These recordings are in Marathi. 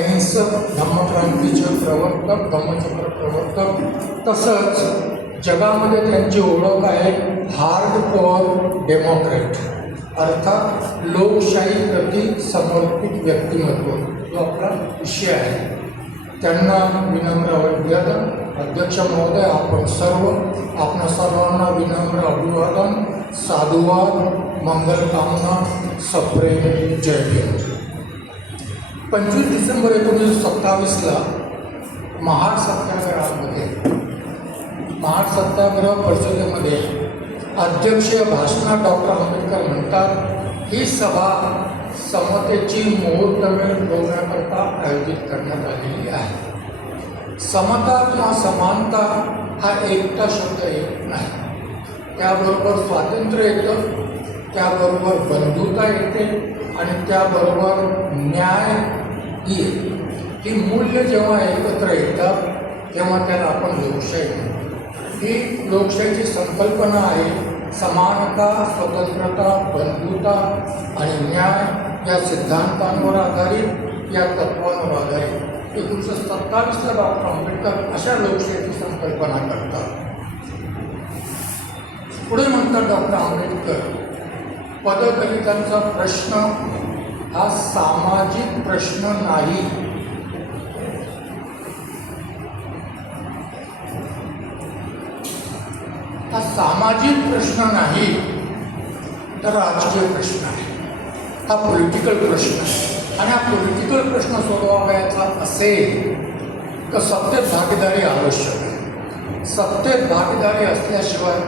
अहिंसक धम्मक्रांतीचे प्रवर्तक, धम्मचक्र प्रवर्तक, तसंच जगामध्ये त्यांची ओळख आहे हार्डकोअर डेमोक्रॅट, अर्थात लोकशाही प्रति समर्पित व्यक्तिमत्व, जो आपला विषय आहे. त्यांना विनम्र अभिवादन. अध्यक्ष महोदय, आपण सर्वांना विनम्र अभिवादन, साधुवाद, मंगलकामना, सप्रेम जय भीम. 25 डिसेंबर 1927ला महाड सत्याग्रह परिषदेमध्ये अध्यक्षीय भाषणात डॉक्टर आंबेडकर म्हणतात, ही सभा समतेची मुहूर्तमेढ ठेवण्याकरता आयोजित करण्यात आलेली आहे. समता किंवा समानता हा एकटा शब्द येत नाही, त्याबरोबर स्वातंत्र्य येतं, त्याबरोबर बंधुता येते आणि त्याबरोबर न्याय येते. ही मूल्य जेव्हा एकत्र येतात तेव्हा त्याला आपण लोकशाही म्हणतो. ही लोकशाहीची संकल्पना आहे. समानता, स्वतंत्रता, बंधुता आणि न्याय या सिद्धांतांवर आधारित, या तत्वांवर आधारित 1927ला डॉक्टर आंबेडकर अशा लोकशाहीची संकल्पना करतात. पुढे म्हणतात डॉक्टर आंबेडकर, पददलितांचा प्रश्न हा सामाजिक प्रश्न नाही, हा सामाजिक प्रश्न नाही तर राजकीय प्रश्न आहे, हा पॉलिटिकल प्रश्न आहे. आणि हा पॉलिटिकल प्रश्न सोडवायचा असेल तर सत्तेत भागीदारी आवश्यक आहे. सत्तेत भागीदारी असल्याशिवाय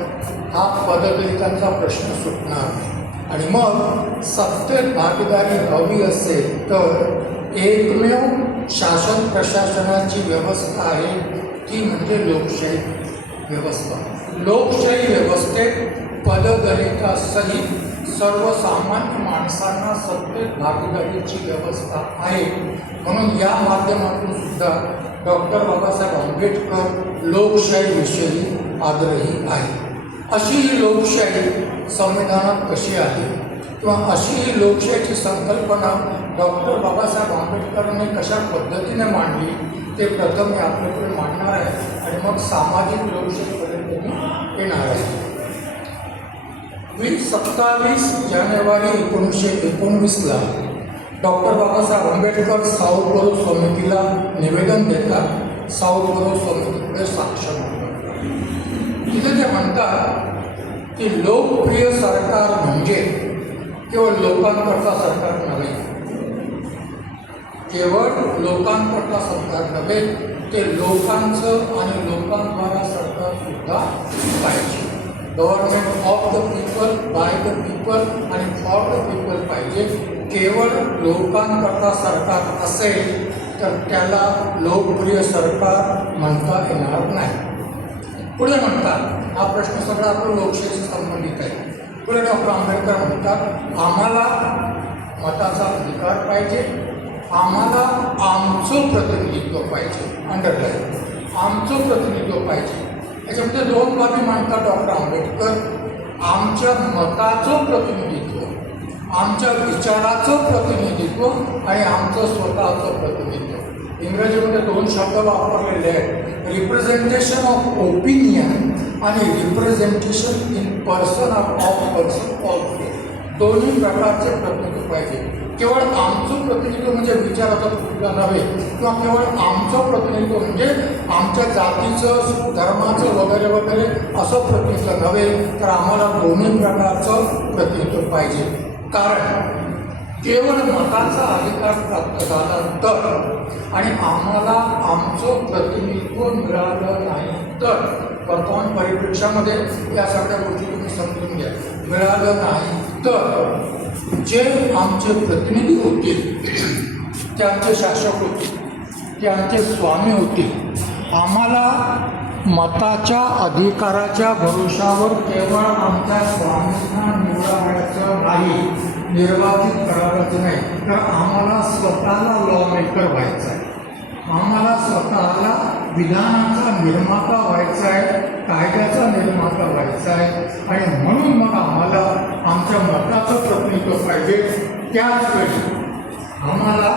हा पददलितांचा प्रश्न सुटणार नाही. आणि मग सत्तेत भागीदारी हवी असेल तर एकमेव शासन प्रशासनाची व्यवस्था आहे, ती म्हणजे लोकशाही व्यवस्था. लोकशाही व्यवस्थेत पददलितासहित सर्वसामान्य माणसांना सत्तेत भागीदारीची व्यवस्था आहे. म्हणून या माध्यमातून सुद्धा डॉक्टर बाबासाहेब आंबेडकर लोकशाहीविषयी आग्रही आहे. अशी ही लोकशाही संविधानात कशी आहे किंवा अशी ही लोकशाहीची संकल्पना डॉक्टर बाबासाहेब आंबेडकरांनी कशा पद्धतीने मांडली ते प्रथम मी आपल्याकडे मांडणार आहे आणि मग सामाजिक लोकशाहीपर्यंत मी येणार आहे. 27 जानेवारी 1919ला डॉक्टर बाबासाहेब आंबेडकर साऊथ बरो समितीला निवेदन देतात. साऊथ बरो समितीपुढे साक्ष मागतात. तिथे ते म्हणतात की लोकप्रिय सरकार म्हणजे केवळ लोकांकरता सरकार नव्हे, केवळ लोकांकरता सरकार नव्हे, ते लोकांचं आणि लोकांद्वारा सरकारसुद्धा पाहिजे. Government of the people, by the people आणि फॉर द पीपल पाहिजे. केवळ लोकांकरता सरकार असेल तर त्याला लोकप्रिय सरकार म्हणता येणार नाही. पुढे म्हणतात, हा प्रश्न सगळा आपण लोकशाहीशी संबंधित आहे. पुढे डॉक्टर आंबेडकर म्हणतात, आम्हाला मताचा अधिकार पाहिजे, आम्हाला आमचं प्रतिनिधित्व पाहिजे. अंडरलाईन, आमचं प्रतिनिधित्व पाहिजे. याच्यामध्ये दोन बाबी मांडतात डॉक्टर आंबेडकर. आमच्या मताचं प्रतिनिधित्व, आमच्या विचाराचं प्रतिनिधित्व आणि आमचं स्वतःचं प्रतिनिधित्व. इंग्रजीमध्ये दोन शब्द वापरलेले आहेत, रिप्रेझेंटेशन ऑफ ओपिनियन आणि representation in person of person of. दोन्ही प्रकारचे प्रतिनिधित्व पाहिजे. केवळ आमचं प्रतिनिधित्व म्हणजे विचाराचं प्रतिनिधित्व नव्हे किंवा केवळ आमचं प्रतिनिधित्व म्हणजे आमच्या जातीचं, धर्माचं वगैरे वगैरे असं प्रतिनिधित्व नव्हे, तर आम्हाला दोन्ही प्रकारचं प्रतिनिधित्व पाहिजे. कारण केवळ मताचा अधिकार प्राप्त झाला तर आणि आम्हाला आमचं प्रतिनिधित्व मिळालं नाही तर, वर्तमान परिप्रेक्षामध्ये या सगळ्या गोष्टी तुम्ही समजून घ्या, मिळालं नाही तर जे आमचे प्रतिनिधी होतील, ते आमचे शासक होतील, ते आमचे स्वामी होतील, आम्हाला मताच्या अधिकाराच्या भरोशावर केवळ आमच्या स्वामींना निवडायचं नाही, निर्वाचित करायचं नाही, तर आम्हाला स्वतःला लॉ मेकर व्हायचं आहे. आम्हाला स्वतःला विधानाचा निर्माता व्हायचा आहे, कायद्याचा निर्माता व्हायचा आहे. आणि म्हणून मग आम्हाला आमच्या मताचं प्रतिनिधित्व पाहिजे. त्याचवेळी आम्हाला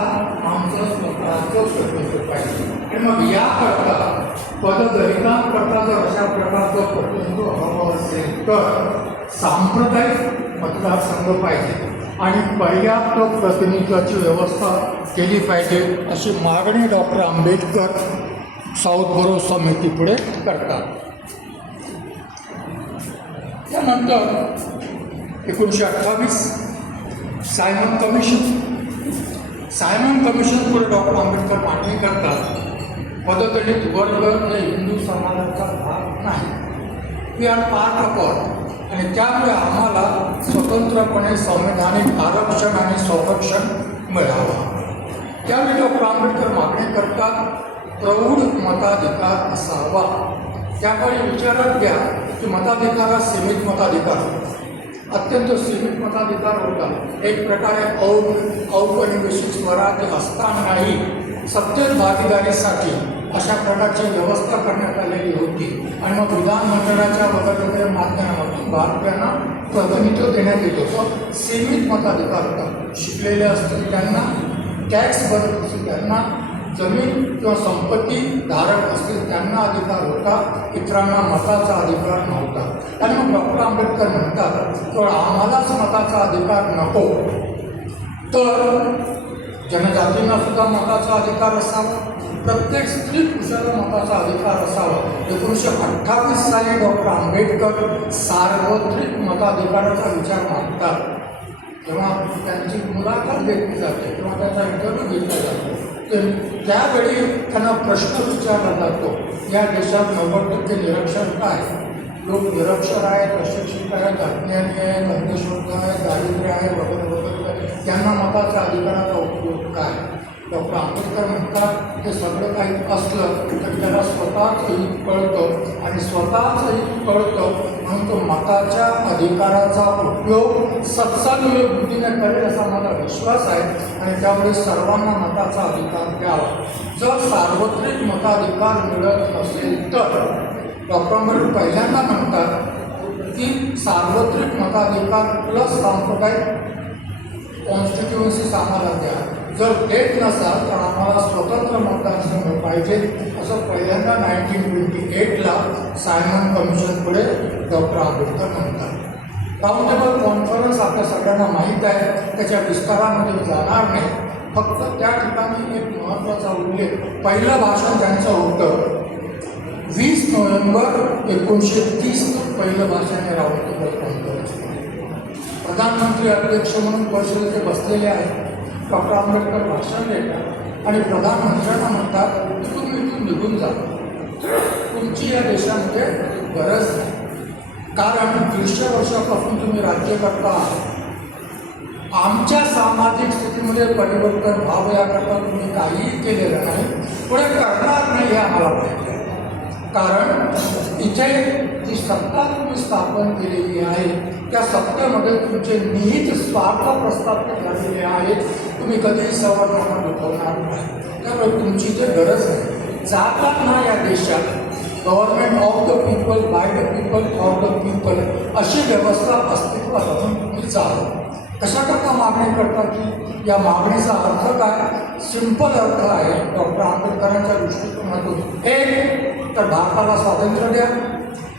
आमचं मतदारांचं प्रतिनिधित्व पाहिजे. आणि मग याकरता पददलितांकरता जर अशा प्रकारचं प्रतिनिधित्व हवं असेल तर सांप्रदायिक मतदारसंघ पाहिजे आणि पर्याप्त प्रतिनिधित्वाची व्यवस्था केली पाहिजे अशी मागणी डॉक्टर आंबेडकर साऊथ बोरो समितीपुढे करतात. त्यानंतर 1928 सायमन कमिशन पुढे डॉक्टर आंबेडकर मागणी करतात, पददलित वर्ग हे हिंदू समाजाचा भाग नाही, we are part of all, आणि त्यामुळे आम्हाला स्वतंत्रपणे संवैधानिक आरक्षण आणि संरक्षण मिळावं. त्यावेळी डॉक्टर आंबेडकर मागणी करतात, प्रौढ मताधिकार असावा. त्यावेळी विचारात घ्या की मताधिकार हा सीमित मताधिकार होता, अत्यंत सीमित मताधिकार होता. एक प्रकारे औपनिवेशिक स्वराज्य असतानाही सत्तेत भागीदारीसाठी अशा प्रकारची व्यवस्था करण्यात आलेली होती. आणि मग विधानमंडळाच्या वगैरे माध्यमातून भारतीयांना प्रतिनिधित्व देण्यात येत होतं. सीमित मताधिकार होता. शिकलेले असतील त्यांना, टॅक्स भरत असतील त्यांना, जमीन किंवा संपत्ती धारक असतील त्यांना अधिकार होता, इतरांना मताचा अधिकार नव्हता. आणि मग डॉक्टर आंबेडकर म्हणतात तर आम्हालाच मताचा अधिकार नको, तर जनजातींना सुद्धा मताचा अधिकार असावा, प्रत्येक स्त्री पुरुषाला मताचा अधिकार असावा. 1928 साली डॉक्टर आंबेडकर सार्वत्रिक मताधिकाराचा विचार मांडतात. जेव्हा त्यांची मुलाखत घेतली जाते किंवा त्याचा इंटरव्ह्यू घेतला जातो तर त्यावेळी त्यांना प्रश्न विचारला जातो, या देशात 90% निरक्षर आहे, लोक निरक्षर आहेत, अशिक्षित आहेत, अज्ञानी आहेत, अंधश्रद्धा आहे, दारिद्र्य आहे वगैरे वगैरे, त्यांना मताच्या अधिकाराचा उपयोग काय. डॉक्टर आंबेडकर म्हणतात हे सगळं काही असलं तर त्याला स्वतःच हित कळतं आणि स्वतःच हित कळतं म्हणून तो मताच्या अधिकाराचा उपयोग सत्सानुयोग बुद्धीने करेल असा मला विश्वास आहे. आणि त्यामुळे सर्वांना मताचा अधिकार द्यावा. जर सार्वत्रिक मताधिकार मिळत नसेल तर डॉक्टर आंबेडकर पहिल्यांदा म्हणतात की सार्वत्रिक मताधिकार प्लस सांप्रदायिक कॉन्स्टिट्युएन्सीज आम्हाला द्या. जर देत नसाल तर आम्हाला स्वतंत्र मतदारसंघ पाहिजे असं पहिल्यांदा 1928ला सायमन कमिशन पुढे डॉक्टर आंबेडकर म्हणतात. राऊंड टेबल कॉन्फरन्स आपल्या सगळ्यांना माहीत आहे, त्याच्या विस्तारामध्ये जाणार नाही. फक्त त्या ठिकाणी एक महत्त्वाचा उल्लेख, पहिलं भाषण त्यांचं होतं 20 नोव्हेंबर 1930 पहिलं भाषण हे राऊंड टेबल कॉन्फरन्स. प्रधानमंत्री अध्यक्ष म्हणून परिषदेचे बसलेले आहेत. डॉक्टर आंबेडकर भाषण देतात आणि प्रधानमंत्र्यांना म्हणतात की तुम्ही इथून निघून जा, तुमची या देशामध्ये गरज नाही, कारण 150 वर्षापासून तुम्ही राज्य करता आहात. आमच्या सामाजिक स्थितीमध्ये परिवर्तन व्हावं याकरता तुम्ही काहीही केलेलं नाही, पुढे करणार नाही हे आम्हाला माहिती आहे. कारण इथे जी सत्ता तुम्ही स्थापन केलेली आहे त्या सत्तेमध्ये तुमचे निहित स्वार्थ प्रस्थापित झालेले आहेत. तुम्ही कधीही सर्वांना दुखवणार नाही, त्यामुळे तुमची इथे गरज आहे. जाताना या देशात government of the people, by the people, for the people अशी व्यवस्था अस्तित्वात असून तुम्ही जावं. कशाकरता मागणी करता की या मागणीचा अर्थ काय? सिंपल अर्थ आहे डॉक्टर आंबेडकरांच्या दृष्टिकोनातून. एक तर भारताला स्वातंत्र्य द्या,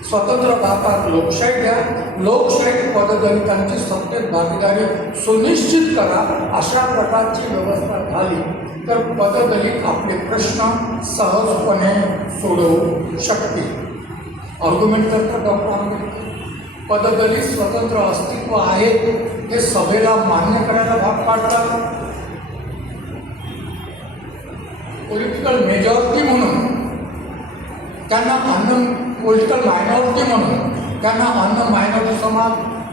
स्वतंत्र भारतात लोकशाही द्या, लोकशाही पददलितांची सत्तेत भागीदारी सुनिश्चित करा. अशा प्रकारची व्यवस्था झाली तर पददलित आपले प्रश्न सहजपणे सोडवू शकतील. आर्ग्युमेंट करतात डॉक्टर आंबेडकर, पददलित स्वतंत्र अस्तित्व आहे हे सभेला मान्य करायला भाग पाडतात. पॉलिटिकल मेजॉरिटी म्हणून त्यांना पॉलिटिकल मायनॉरिटी म्हणून त्यांना मायनॉरिटी समाज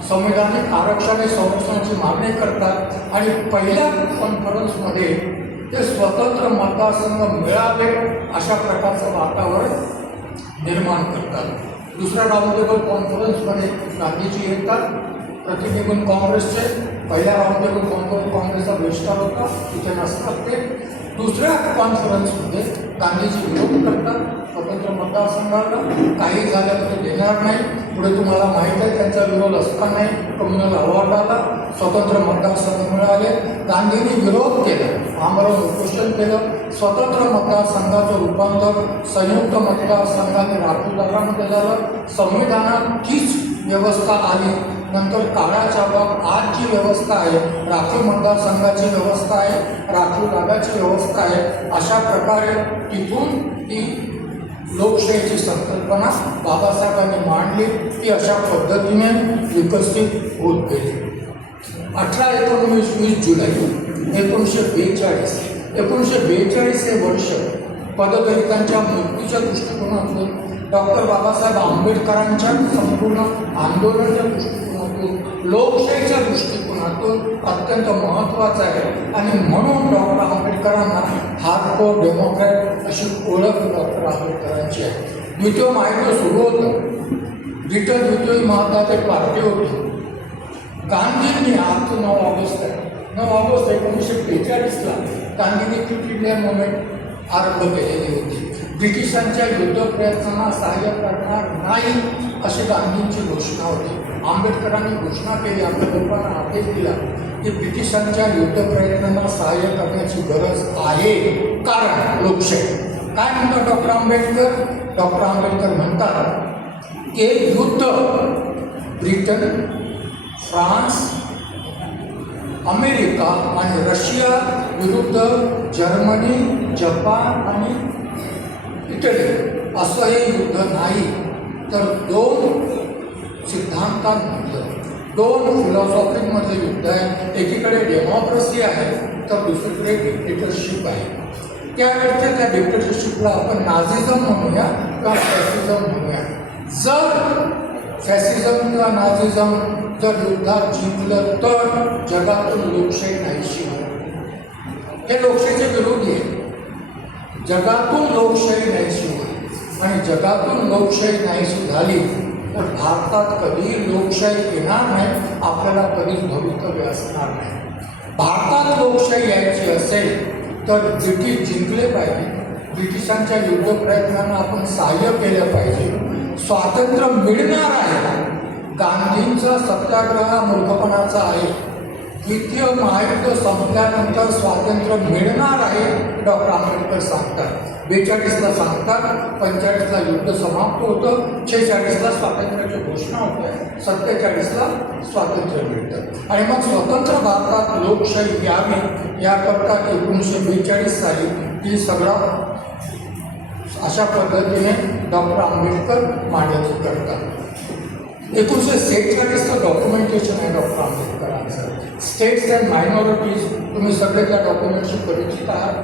संवैधानिक आरक्षण आणि संरक्षणाची मागणी करतात आणि पहिल्या कॉन्फरन्समध्ये ते स्वतंत्र मतदारसंघ मिळावे अशा प्रकारचं वातावरण निर्माण करतात. दुसऱ्या राऊंड टेबल कॉन्फरन्समध्ये गांधीजी येतात, प्रतिनिधी काँग्रेसचे. पहिल्या राऊंड टेबल काँग्रेसचा बहिष्कार होता, तिथे नसतात ते. दुसऱ्या कॉन्फरन्समध्ये गांधीजी विरोध करतात स्वतंत्र मतदारसंघाला, काही झालं तर देणार नाही. पुढे तुम्हाला माहीत आहे त्यांचा विरोध असतानाही कम्युनल अवॉर्ड आला, स्वतंत्र मतदारसंघ मिळाले. गांधींनी विरोध केला, आमरण उपोषण केलं, स्वतंत्र मतदारसंघाचं रूपांतर संयुक्त मतदारसंघाने राखीव जागांमध्ये झालं. संविधानात तीच व्यवस्था आली. नंतर काळाच्या बाब आज जी व्यवस्था आहे, राखीव मतदारसंघाची व्यवस्था आहे, राखीव जागाची व्यवस्था आहे, अशा प्रकारे तिथून ती लोकशाहीची संकल्पना बाबासाहेबांनी मांडली. ती अशा पद्धतीने विकसित होत गेली. 18-19-20 जुलै 1942 हे वर्ष पददलितांच्या मुक्तीच्या दृष्टिकोनातून, डॉक्टर बाबासाहेब आंबेडकरांच्या संपूर्ण आंदोलनाच्या दृष्टिकोनातून, लोकशाहीच्या दृष्टिकोनातून अत्यंत महत्त्वाचं आहे. आणि म्हणून डॉक्टर आंबेडकरांना हार्डकोर डेमोक्रॅट अशी ओळख डॉक्टर आंबेडकरांची आहे. द्वितीय महायुद्ध सुरू होतं. ब्रिटन द्वितीय महायुद्धात पार्टी होती. गांधींनी आज 9 ऑगस्ट आहे, 9 ऑगस्ट 1943ला गांधींनी क्विट इंडिया मूवमेंट आरंभ केलेली होती. ब्रिटिशांच्या युद्ध प्रयत्नांना सहाय्य करणार नाही अशी गांधींची घोषणा होती. आंबेडकरांनी घोषणा केली, आपल्या लोकांना आदेश दिला की ब्रिटिशांच्या युद्ध प्रयत्नांना सहाय्य करण्याची गरज आहे, कारण लोकशाही. काय म्हणतात डॉक्टर आंबेडकर? डॉक्टर आंबेडकर म्हणतात की युद्ध ब्रिटन, फ्रान्स, अमेरिका आणि रशिया विरुद्ध जर्मनी, जपान आणि इटली असं हे युद्ध नाही, तर 2 सिद्धांतांमधलं, 2 फिलॉसॉफीमधलं युद्ध आहे. एकीकडे डेमोक्रेसी आहे, तर दुसरीकडे डिक्टेटरशिप आहे. त्यावेळेच्या त्या डिक्टेटरशिपला आपण नाझिझम म्हणूया किंवा फॅसिझम म्हणूया. जर फॅसिझम किंवा नाझिझम जर युद्धात जिंकलं तर जगातून लोकशाही नाहीशी होईल. हे लोकशाहीचे विरोधी आहे. जगातून लोकशाही नाहीशी होईल आणि जगातून लोकशाही नाहीशी झाली तर भारतात कधीही लोकशाही येणार नाही, आपल्याला कधीच भवितव्य असणार नाही. भारतात लोकशाही यायची असेल तर ब्रिटिश जिंकले पाहिजे, ब्रिटिशांच्या युद्ध प्रयत्नांना आपण सहाय्य केलं पाहिजे. स्वातंत्र्य मिळणार आहे. गांधींचा सत्याग्रह मूर्खपणाचा आहे. द्वितीय महायुद्ध संपल्यानंतर स्वातंत्र्य मिळणार आहे डॉक्टर आंबेडकर सांगतात. 42ला सांगतात, 45ला युद्ध समाप्त होतं, 46ला स्वातंत्र्याची घोषणा होते, 47ला स्वातंत्र्य मिळतं. आणि मग स्वतंत्र भारतात लोकशाही यावी याकरता 1942 साली ही सगळा अशा पद्धतीने डॉक्टर आंबेडकर मांडणी करतात. 1946चं डॉक्युमेंटेशन आहे डॉक्टर आंबेडकरांचं. स्टेट्स अँड मायनॉरिटीज, तुम्ही सगळे त्या डॉक्युमेंटशी परिचित आहात.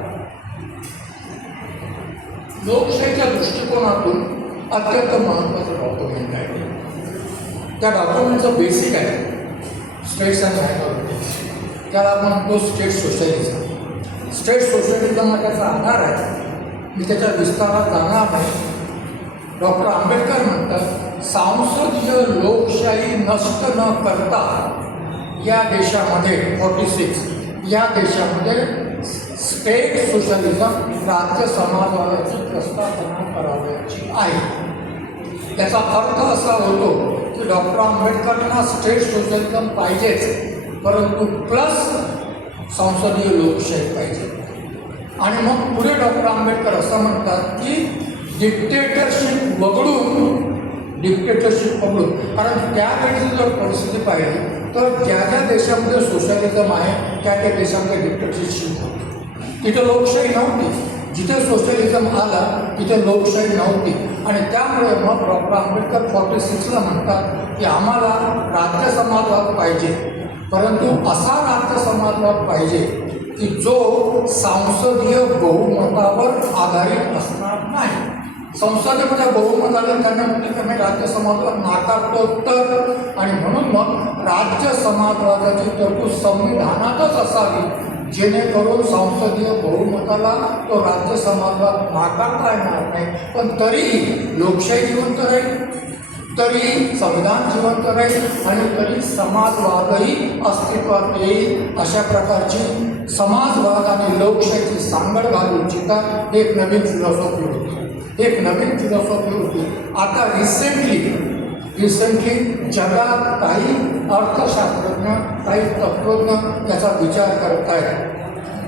लोकशाहीच्या दृष्टिकोनातून अत्यंत महत्त्वाचं डॉक्युमेंट आहे. त्या डॉक्युमेंटचं बेसिक आहे स्टेट्स अँड मायनॉरिटीज. त्याला आपण म्हणतो स्टेट सोशलिझम. स्टेट सोशलिझम हा त्याचा आधार आहे. मी त्याच्या विस्तारात जाणार नाही. डॉक्टर आंबेडकर म्हणतात सांसदीय लोकशाही नष्ट न करता या देशामध्ये 46 या देशामध्ये स्टेट सोशलिझम राज्य समाजवादाची प्रस्तावना करावयाची आहे. त्याचा अर्थ असा होतो की डॉक्टर आंबेडकरांना स्टेट सोशलिझम पाहिजेच, परंतु प्लस संसदीय लोकशाही पाहिजे. आणि मग पुढे डॉक्टर आंबेडकर असं म्हणतात की डिक्टेटरशिप वगळून कारण त्यावेळेची जर परिस्थिती पाहिली तर ज्या ज्या देशामध्ये सोशलिझम आहे त्या त्या देशामध्ये डिक्टेटरशिप होती. तिथं लोकशाही नव्हती. जिथे सोशलिझम आला तिथे लोकशाही नव्हती. आणि त्यामुळे मग डॉक्टर आंबेडकर 46ला म्हणतात की आम्हाला राज्य समाजवाद पाहिजे, परंतु असा राज्य समाजवाद पाहिजे की जो संसदीय बहुमतावर आधारित असणार नाही. संसदेमध्ये बहुमत आलं त्यांना म्हटलं की आम्ही राज्य समाजवाद नाकारतो तर, आणि म्हणून मग राज्य समाजवादाची तरतूद संविधानातच असावी जेणेकरून संसदीय बहुमताला तो राज्य समाजवाद नाकारता येणार नाही, पण तरीही लोकशाही जिवंत राहील, तरी संविधान जिवंत राहील आणि तरी समाजवादही अस्तित्वात येईल. अशा प्रकारची समाजवाद आणि लोकशाहीची सांगड घालू इच्छिता एक नवीन फिलॉसॉफी होती. आता रिसेंटली रिसेंटली जगात काही अर्थशास्त्रज्ञ, काही तत्त्वज्ञ याचा विचार करत आहेत.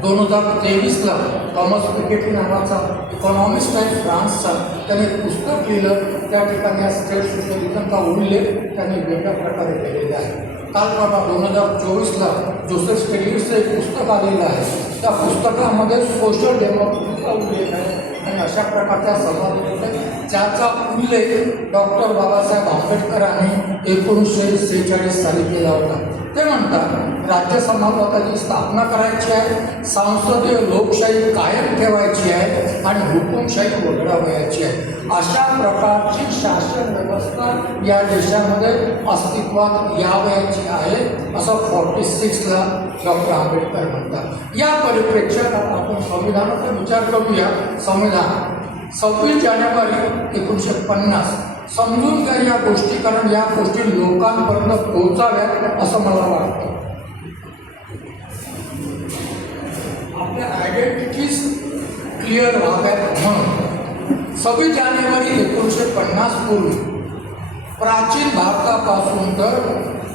2023ला थॉमस पिकेटी नावाचा इकॉनॉमिस्ट आहे फ्रान्सचा, त्याने पुस्तक लिहिलं. त्या ठिकाणी या स्टेट सोशलिझमचा उल्लेख त्यांनी वेगळ्या प्रकारे केलेला आहे. काल परवा 2024ला जोसेफ स्टेलिग्सचं एक पुस्तक आलेलं आहे. त्या पुस्तकामध्ये सोशल डेमोक्रेसीचा उल्लेख आहे आणि अशा प्रकारच्या समाजामध्ये ज्याचा उल्लेख डॉक्टर बाबासाहेब आंबेडकरांनी 1946 साली केला होता. ते म्हणतात राज्य समाजवादाची स्थापना करायची आहे, सांसदीय लोकशाही कायम ठेवायची आहे आणि हुकुमशाही वगळावयाची आहे. अशा प्रकारची शासन व्यवस्था या देशामध्ये अस्तित्वात यावयाची आहे असं 46ला डॉक्टर आंबेडकर म्हणतात. या परिप्रेक्षात आपण संविधानाचा विचार करूया. संविधान 26 जानेवारी 1950 समजून घ्या या गोष्टी, कारण या गोष्टी लोकांपर्यंत पोहोचाव्यात असं मला वाटतं. आपल्या आयडेंटिटीज क्लिअर व्हाव्यात म्हणून 26 जानेवारी 1950 पूर्वी प्राचीन भारतापासून तर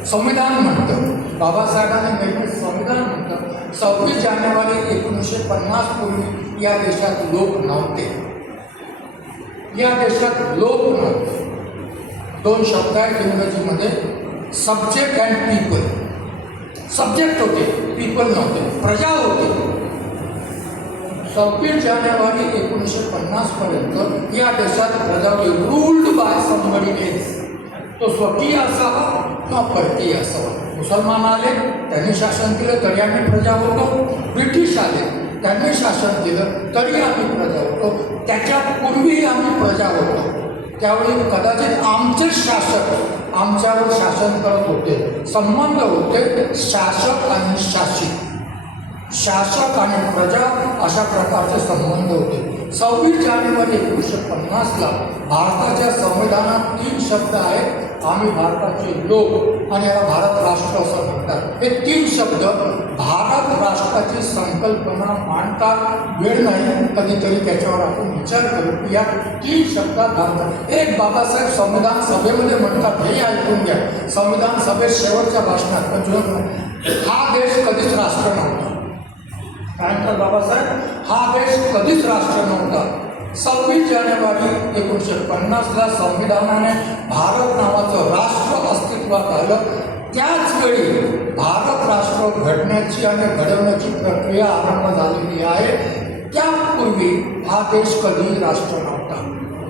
संविधान म्हणतं, बाबासाहेबांनी नेहमी संविधान म्हणतं. 26 जानेवारी 1950 पूर्वी या देशात लोक नव्हते. या देशात लोक नव्हते. 2 शब्द आहेत इंग्रजीमध्ये, सब्जेक्ट अँड पीपल. सब्जेक्ट होते, पीपल नव्हते, प्रजा होती. 26 जानेवारी 1950 पर्यंत या देशात प्रजा होती. Ruled by somebody else. तो स्वकीय असावा किंवा परकीय असावा. मुसलमान आले, त्यांनी शासन केलं तरी आम्ही प्रजा होतो. ब्रिटिश आले, त्यांनी शासन केलं तरी आम्ही प्रजा होतो. त्याच्या पूर्वीही आम्ही प्रजा होतो. त्यावेळी कदाचित आमचे शासक आमच्यावर शासन करत होते. संबंध होते शासक आणि शासित, शासक आणि प्रजा अशा प्रकारचे संबंध होते. 26 जानेवारी 1950ला भारताच्या संविधानात 3 शब्द आहेत. आम्ही भारताचे लोक आणि याला भारत राष्ट्र असं म्हणतात. हे 3 शब्द भारत राष्ट्राची संकल्पना मांडतात. वेळ नाही, कधीतरी त्याच्यावर आपण विचार करू की या 3 शब्दात भारत. एक बाबासाहेब संविधान सभेमध्ये म्हणतात, हे ऐकून घ्या. संविधान सभेत शेवटच्या भाषणात हा देश कधीच राष्ट्र नव्हता. काय म्हणतात बाबासाहेब? हा देश कधीच राष्ट्र नव्हता. 26 जानेवारी 1950ला संविधानाने भारत नावाचं राष्ट्र अस्तित्वात आलं. त्याच वेळी भारत राष्ट्र घडण्याची आणि घडवण्याची प्रक्रिया आरंभ झालेली आहे. त्यापूर्वी हा देश कधीही राष्ट्र नव्हता.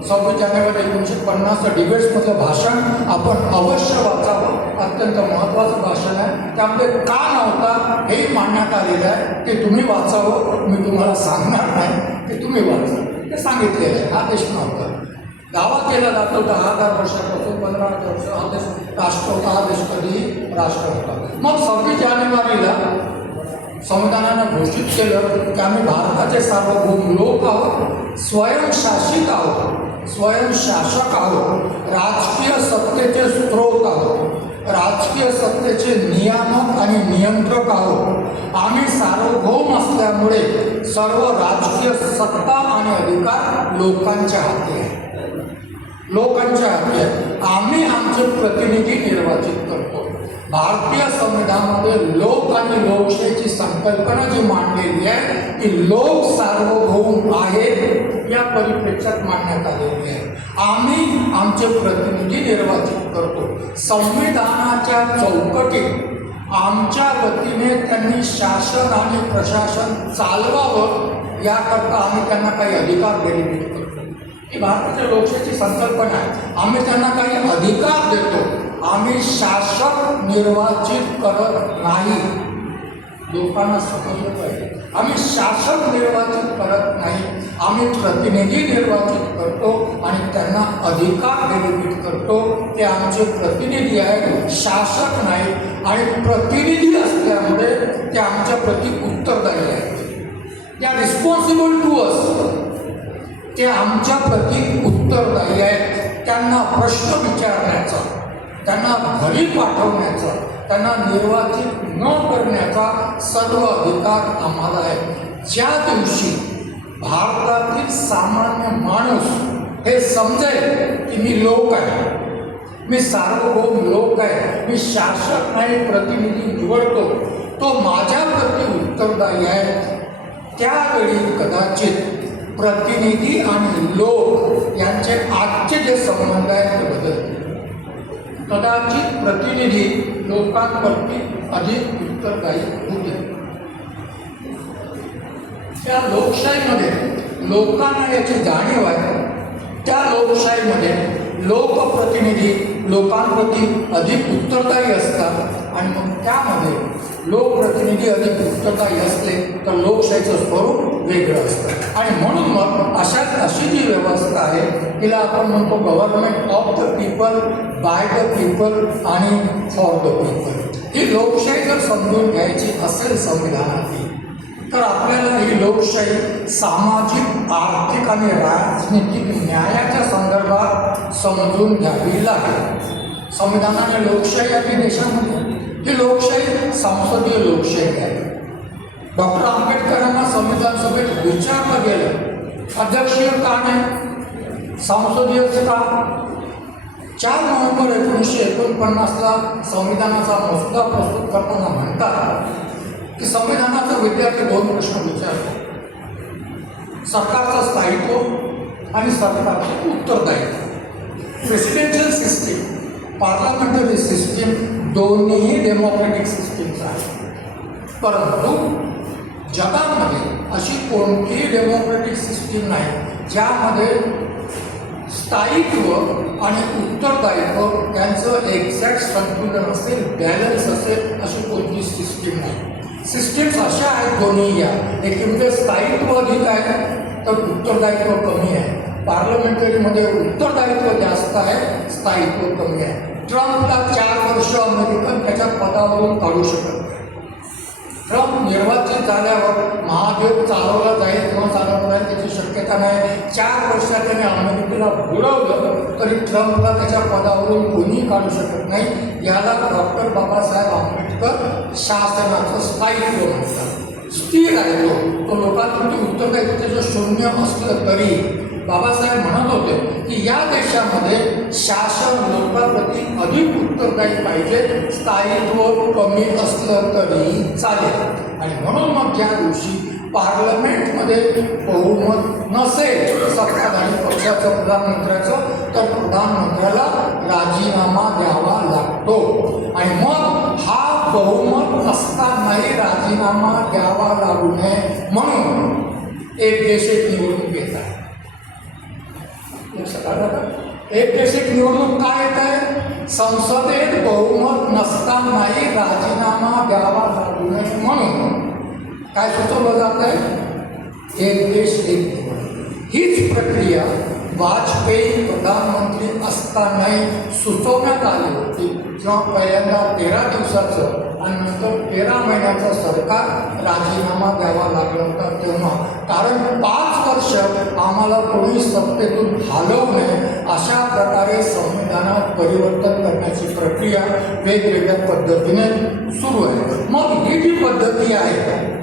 26 जानेवारी 1950 डिबेट्समधलं भाषण आपण अवश्य वाचावं. अत्यंत महत्त्वाचं भाषण आहे. त्यामध्ये का नव्हता हे मांडण्यात आलेलं आहे. ते तुम्ही वाचावं, मी तुम्हाला सांगणार नाही, ते तुम्ही वाचा. ते सांगितलेलं आहे. हा देश नव्हता. दावा केला जातो 10,000 वर्षापासून 15,000 वर्ष हा देश राष्ट्र होता. हा देश कधीही राष्ट्र होता. मग 26 जानेवारीला संविधानानं घोषित केलं की आम्ही भारताचे सार्वभौम लोक आहोत, स्वयंशासित आहोत, स्वयंशासक आहोत, राजकीय सत्तेचे स्रोत आहोत, राजकीय सत्तेचे नियामक आणि नियंत्रक आहोत. आम्ही सार्वभौम असल्यामुळे सर्व राजकीय सत्ता आणि अधिकार लोकांच्या हाती आहे. लोकांच्या हाती आहे. आम्ही आमचे प्रतिनिधी निर्वाचित करतो. भारतीय संविधानामध्ये लोक आणि लोकशाहीची संकल्पना जी मांडलेली आहे ती लोक सार्वभौम आहेत या परिप्रेक्षात मांडण्यात आलेली आहे. आम्ही आमचे प्रतिनिधी निर्वाचित करतो. संविधानाच्या चौकटीत आमच्या वतीने त्यांनी शासन आणि प्रशासन चालवावं याकरता आम्ही त्यांना काही अधिकार देणे करतो. ही भारताच्या लोकशाहीची संकल्पना आहे. आम्ही त्यांना काही अधिकार देतो. आम्ही शासक निर्वाचित करत नाही. लोकांना समजलं पाहिजे. आम्ही शासक निर्वाचित करत नाही. आम्ही प्रतिनिधी निर्वाचित करतो आणि त्यांना अधिकार डेलिगेट करतो. ते आमचे प्रतिनिधी आहेत, शासक नाही. आणि प्रतिनिधी असल्यामुळे ते आमच्या प्रति उत्तरदायी आहेत. त्या रिस्पॉन्सिबल टू अस. ते आमच्या प्रति उत्तरदायी आहेत. त्यांना प्रश्न विचारण्याचा, त्यांना घरी पाठवण्याचा, त्यांना निर्वाचित न करण्याचा सर्व अधिकार आम्हाला आहे. ज्या दिवशी भारतातील सामान्य माणूस हे समजेल की मी लोक आहे, मी सार्वभौम लोक आहे, मी शासक नाही, प्रतिनिधी निवडतो, तो माझ्याप्रती उत्तरदायी आहे, त्यावेळी कदाचित प्रतिनिधी आणि लोक यांचे आजचे जे संबंध आहेत ते बदलतील. कदाचित प्रतिनिधी लोकांप्रती अधिक उत्तरदायी होते. त्या लोकशाहीमध्ये लोकांना याची जाणीव आहे. त्या लोकशाहीमध्ये लोकप्रतिनिधी लोकांप्रती अधिक उत्तरदायी असतात आणि मग त्यामध्ये लोकप्रतिनिधी अधिक उत्तरदायी असले तर लोकशाहीचं स्वरूप वेगळं असतं. आणि म्हणून मग अशी जी व्यवस्था आहे तिला आपण म्हणतो government of the people, by the people आणि फॉर द पीपल. ही लोकशाही जर समजून घ्यायची असेल संविधानातली तर आपल्याला ही लोकशाही सामाजिक, आर्थिक आणि राजनीतिक न्यायाच्या संदर्भात समजून घ्यावी लागेल. संविधानाने लोकशाही आहे देशामध्ये, ही लोकशाही संसदीय लोकशाही आहे. डॉक्टर आंबेडकरांना संविधान सभेत विचारलं गेलं अध्यक्षीय का नाही, संसदीयच का? 4 नोव्हेंबर 1949ला संविधानाचा मसुदा प्रस्तुत करताना म्हणतात की संविधानाचा विद्यार्थी 2 प्रश्न विचारतो, सरकारचं स्थायित्व आणि सरकारचं उत्तरदायित्व. प्रेसिडेन्शियल सिस्टीम, पार्लमेंटरी सिस्टीम दोन्हीही डेमोक्रेटिक सिस्टीम्स आहेत. परंतु जगामध्ये अशी कोणतीही डेमोक्रेटिक सिस्टीम नाही ज्यामध्ये स्थायित्व आणि उत्तरदायित्व यांचं एक्झॅक्ट संतुलन असेल, बॅलन्स असेल, अशी कोणती सिस्टीम नाही. सिस्टीम्स अशा आहेत दोन्ही या, एकीमध्ये स्थायित्व अधिक आहे तर उत्तरदायित्व कमी आहे. पार्लमेंटरीमध्ये उत्तरदायित्व जास्त आहे, स्थायित्व कमी आहे. ट्रम्पला 4 वर्ष अमेरिकन त्याच्या पदावरून काढू शकत नाही. ट्रम्प निर्वाचित झाल्यावर महादेव चालवला जाईल किंवा चालवला जाईल त्याची शक्यता नाही. 4 वर्षात त्याने अमेरिकेला बुडवलं तरी ट्रम्पला त्याच्या पदावरून कोणीही काढू शकत नाही. याला डॉक्टर बाबासाहेब आंबेडकर शासनाचं स्थायित्व म्हणतात. स्थिर आहे तो लोकांप्रती उत्तरदायित्व त्याचं शून्य असलं तरी बाबासाहेब म्हणत होते की या देशामध्ये शासन लोकांप्रती अधिक उत्तरदायी पाहिजे, स्थायित्व कमी असलं तरी चालेल. आणि म्हणून मग ज्या दिवशी पार्लमेंटमध्ये बहुमत नसेल सत्ताधारी पक्षाचं प्रधानमंत्र्याचं तर प्रधानमंत्र्याला राजीनामा द्यावा लागतो. आणि मग हा बहुमत नसतानाही राजीनामा द्यावा लागू नये म्हणून एक देश एक निवडणूक घेत आहे. एक देश एक निवडणूक काय येत आहे? संसदेत बहुमत नसतानाही राजीनामा द्यावा लागू नये म्हणून काय सुचवलं जात आहे? एक देश एक निवडणूक. हीच प्रक्रिया वाजपेयी प्रधानमंत्री असतानाही सुचवण्यात आली होती, जेव्हा पहिल्यांदा 13 दिवसाचं आणि नंतर 13 महिन्याचं सरकार राजीनामा द्यावा लागला होता तेव्हा. कारण 5 वर्ष आम्हाला कोणी सत्तेतून हलवू नये अशा प्रकारे संविधानात परिवर्तन करण्याची प्रक्रिया वेगवेगळ्या पद्धतीने सुरू आहे. मग ही जी पद्धती आहे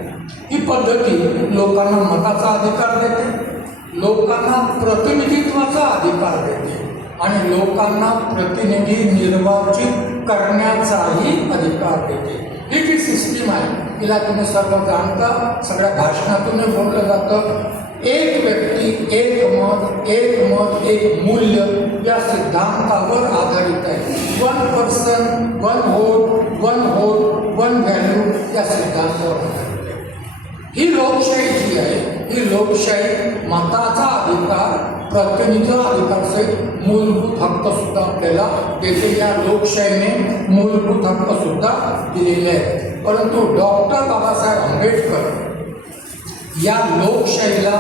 ही पद्धती लोकांना मताचा अधिकार देते, लोकांना प्रतिनिधित्वाचा अधिकार देते आणि लोकांना प्रतिनिधी निर्वाचित करण्याचाही अधिकार देते. ही जी सिस्टीम आहे तिला तुम्ही सर्व जाणता, सगळ्या भाषणातून बोललं जातं. एक व्यक्ती एक मत, एक मत एक मूल्य या सिद्धांतावर आधारित आहे. 1 पर्सन 1 व्होट 1 व्होट 1 व्हॅल्यू या सिद्धांतावर आधारित आहे. ही लोकशाही जी आहे ही लोकशाही मताचा अधिकार, प्रतिनिधित्व अधिकाराचे मूलभूत हक्कसुद्धा आपल्याला देते. या लोकशाहीने मूलभूत हक्कसुद्धा दिलेले आहेत. परंतु डॉक्टर बाबासाहेब आंबेडकर या लोकशाहीला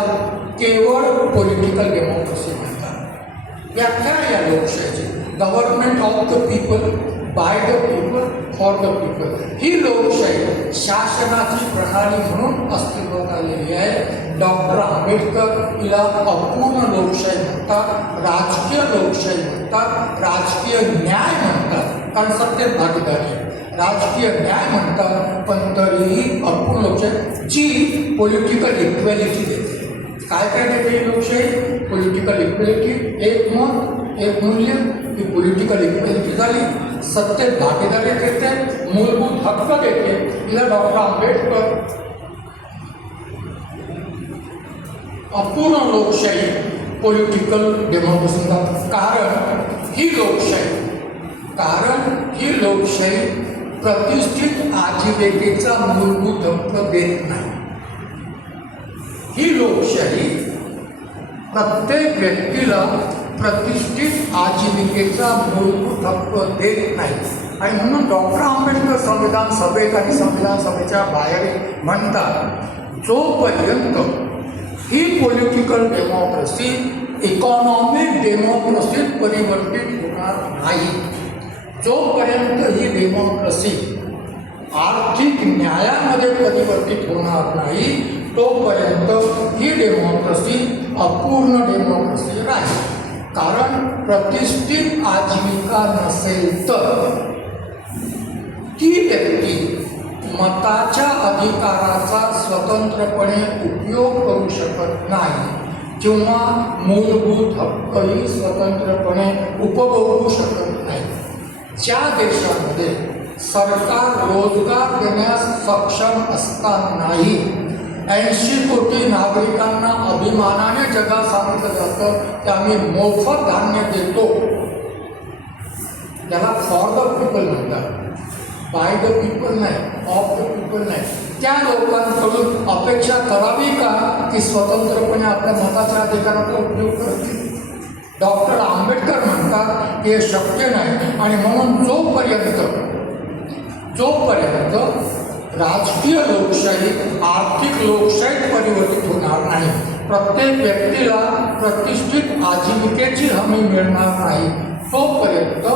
केवळ पॉलिटिकल डेमोक्रेसी म्हणतात. व्याख्या या लोकशाहीची government of the people, by the people, for the people. ही लोकशाही शासनाची प्रणाली म्हणून अस्तित्वात आलेली आहे. डॉक्टर आंबेडकर हिला अपूर्ण लोकशाही म्हणतात, राजकीय लोकशाही म्हणतात, राजकीय न्याय म्हणतात, कारण सत्तेत भागीदारी आहे. राजकीय न्याय म्हणतात पण तरीही अपूर्ण लोकशाही जी पॉलिटिकल इक्वॅलिटी देते. काय काय देते ही लोकशाही? पॉलिटिकल इक्वॅलिटी, एक मत एक मूल्य ही पॉलिटिकल इक्वेलिटी झाली, सत्तेत भागीदारी देते, मूलभूत हक्क देते, हिला डॉक्टर आंबेडकर अपूर्ण लोकशाही पॉलिटिकल डेमोक्रेसी म्हणतात. कारण ही लोकशाही प्रतिष्ठित आजीविकेचा मूलभूत हक्क देत नाही. ही लोकशाही प्रत्येक व्यक्तीला प्रतिष्ठित आजीविकेचा मूलभूत हक्क देत नाही. आणि म्हणून डॉक्टर आंबेडकर संविधान सभेत आणि संविधान सभेच्या बाहेर म्हणतात, जोपर्यंत ही पॉलिटिकल डेमोक्रेसी इकॉनॉमिक डेमोक्रेसीत परिवर्तित होणार नाही, जोपर्यंत ही डेमोक्रेसी आर्थिक न्यायामध्ये परिवर्तित होणार नाही, तोपर्यंत ही डेमोक्रेसी अपूर्ण डेमोक्रेसी राहील. कारण प्रतिष्ठित आजीविका नसेल तर ती व्यक्ती मताच्या अधिकाराचा स्वतंत्रपणे उपयोग करू शकत नाही किंवा मूलभूत हक्कही स्वतंत्रपणे उपभोगू शकत नाही. ज्या देशामध्ये सरकार रोजगार देण्यास सक्षम असतानाही 80 कोटी नागरिकांना अभिमानाने जगात सांगितलं जातं की आम्ही मोफत धान्य देतो, त्याला फॉर द पीपल म्हणतात, बाय द पीपल नाही, ऑफ द पीपल नाही. त्या लोकांकडून अपेक्षा करावी का की स्वतंत्रपणे आपल्या मताच्या अधिकाराचा उपयोग करतील? डॉक्टर आंबेडकर म्हणतात की हे शक्य नाही. आणि म्हणून जोपर्यंत राजकीय लोकशाही आर्थिक लोकशाहीत परिवर्तित होणार नाही, प्रत्येक व्यक्तीला प्रतिष्ठित आजीविकेची हमी मिळणार नाही, तोपर्यंत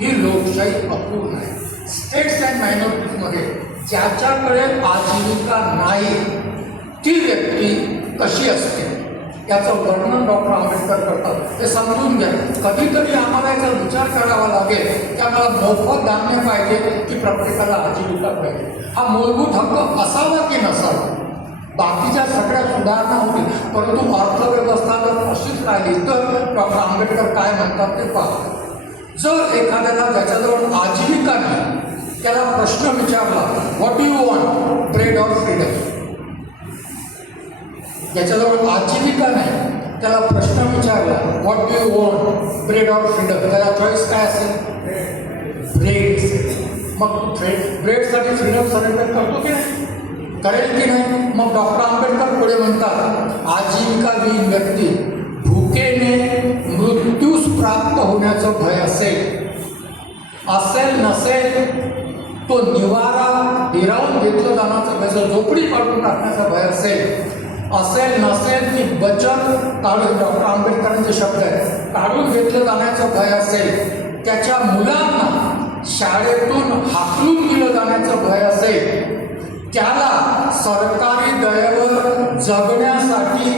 ही लोकशाही अपूर्ण आहे. स्टेट्स अँड मायनॉरिटीजमध्ये ज्याच्याकडे आजीविका नाही ती व्यक्ती कशी असते याचं वर्णन डॉक्टर आंबेडकर करतात. ते समजून घ्या. कधीतरी आम्हाला याचा विचार करावा लागेल की आम्हाला मोफत धान्य पाहिजे की प्रत्येकाला आजीविका पाहिजे. हा मूलभूत हक्क असावा की नसावा? बाकीच्या सगळ्या सुधारणा होतील, परंतु अर्थव्यवस्था जर अशीच राहिली तर डॉक्टर आंबेडकर काय म्हणतात ते पहा. जर एखाद्याला ज्याच्याजवळ आजीविका नाही त्याला प्रश्न विचारला, what do you want, bread or freedom? ज्याच्याजवळ आजीविका नाही त्याला प्रश्न विचारला, what do you want, bread or freedom? त्याला चॉईस काय असेल? ब्रेड. मग ब्रेडसाठी फ्रीडम सरेंडर करतो की नाही? करेल की नाही? मग डॉक्टर आंबेडकर पुढे म्हणतात, आजीविका विहीन व्यक्ती भुकेने मृत्यूस प्राप्त होण्याचं भय असेल नसेल तो निवारा हिरावून घेतलं जाण्याचं भय, झोपडी पाडून टाकण्याचा भय असेल नसेल ती बचत काढून, डॉक्टर आंबेडकरांचे शब्द आहेत, काढून घेतलं जाण्याचं भय असेल, त्याच्या मुलांना शाळेतून हाकलून दिलं जाण्याचं भय असेल, त्याला सरकारी दयेवर जगण्यासाठी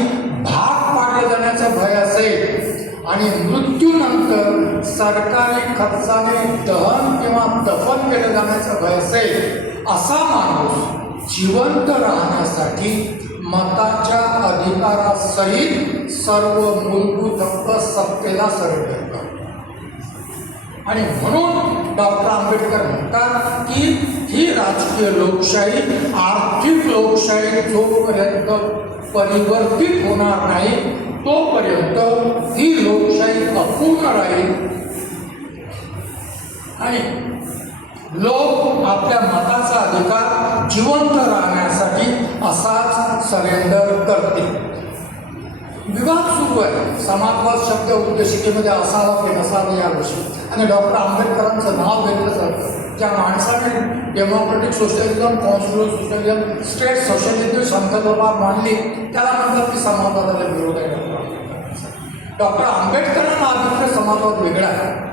भाग पाडले जाण्याचं भय असेल आणि मृत्यूनंतर सरकारी खर्चाने दहन किंवा दफन केलं जाण्याचं भय असेल, असा माणूस जिवंत राहण्यासाठी मताच्या अधिकारासहित सर्व मूलभूत हक्क सत्तेला सरेंडर करतो. आणि म्हणून डॉक्टर आंबेडकर म्हणतात की ही राजकीय लोकशाही आर्थिक लोकशाही जोपर्यंत परिवर्तित होणार नाही तोपर्यंत ही लोकशाही अपूर्ण राहील आणि लोक आपल्या मताचा अधिकार जिवंत राहण्यासाठी असाच सरेंडर करतील. विवाद सुरू आहे. समाजवाद शब्द उद्देशिकेमध्ये असावा की नसावा याविषयी आणि डॉक्टर आंबेडकरांचं नाव घेतलं जातं. ज्या माणसाने democratic socialism, constitutional socialism, state socialism संकल्पना मांडली त्याला म्हणतात की समाजवादाला विरोध आहे. डॉक्टर आंबेडकरांना अभिप्राय समाजवाद वेगळा आहे.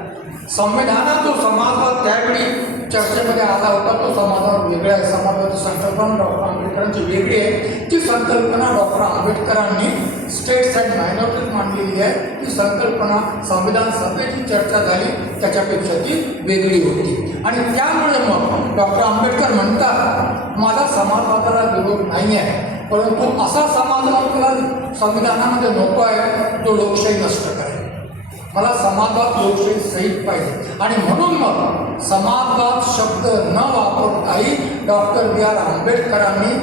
संविधानात जो समाजवाद त्यावेळी चर्चेमध्ये आला होता तो समाजवाद वेगळा आहे. समाजवादी संकल्पना डॉक्टर आंबेडकरांची वेगळी आहे. ती संकल्पना डॉक्टर आंबेडकरांनी स्टेट्स अँड मायनॉरिटीज मांडलेली आहे. ती संकल्पना संविधान सभेची चर्चा झाली त्याच्यापेक्षा ती वेगळी होती आणि त्यामुळे मग डॉक्टर आंबेडकर म्हणतात माझा समाजवादाला विरोध नाही आहे, परंतु असा समाजवाद मला संविधानामध्ये नको आहे जो लोकशाही नष्ट करेल. मला समाजवाद लोकशाही सहित पाहिजे. आणि म्हणून मग समाजवाद शब्द न वापरताही डॉक्टर B.R. आंबेडकरांनी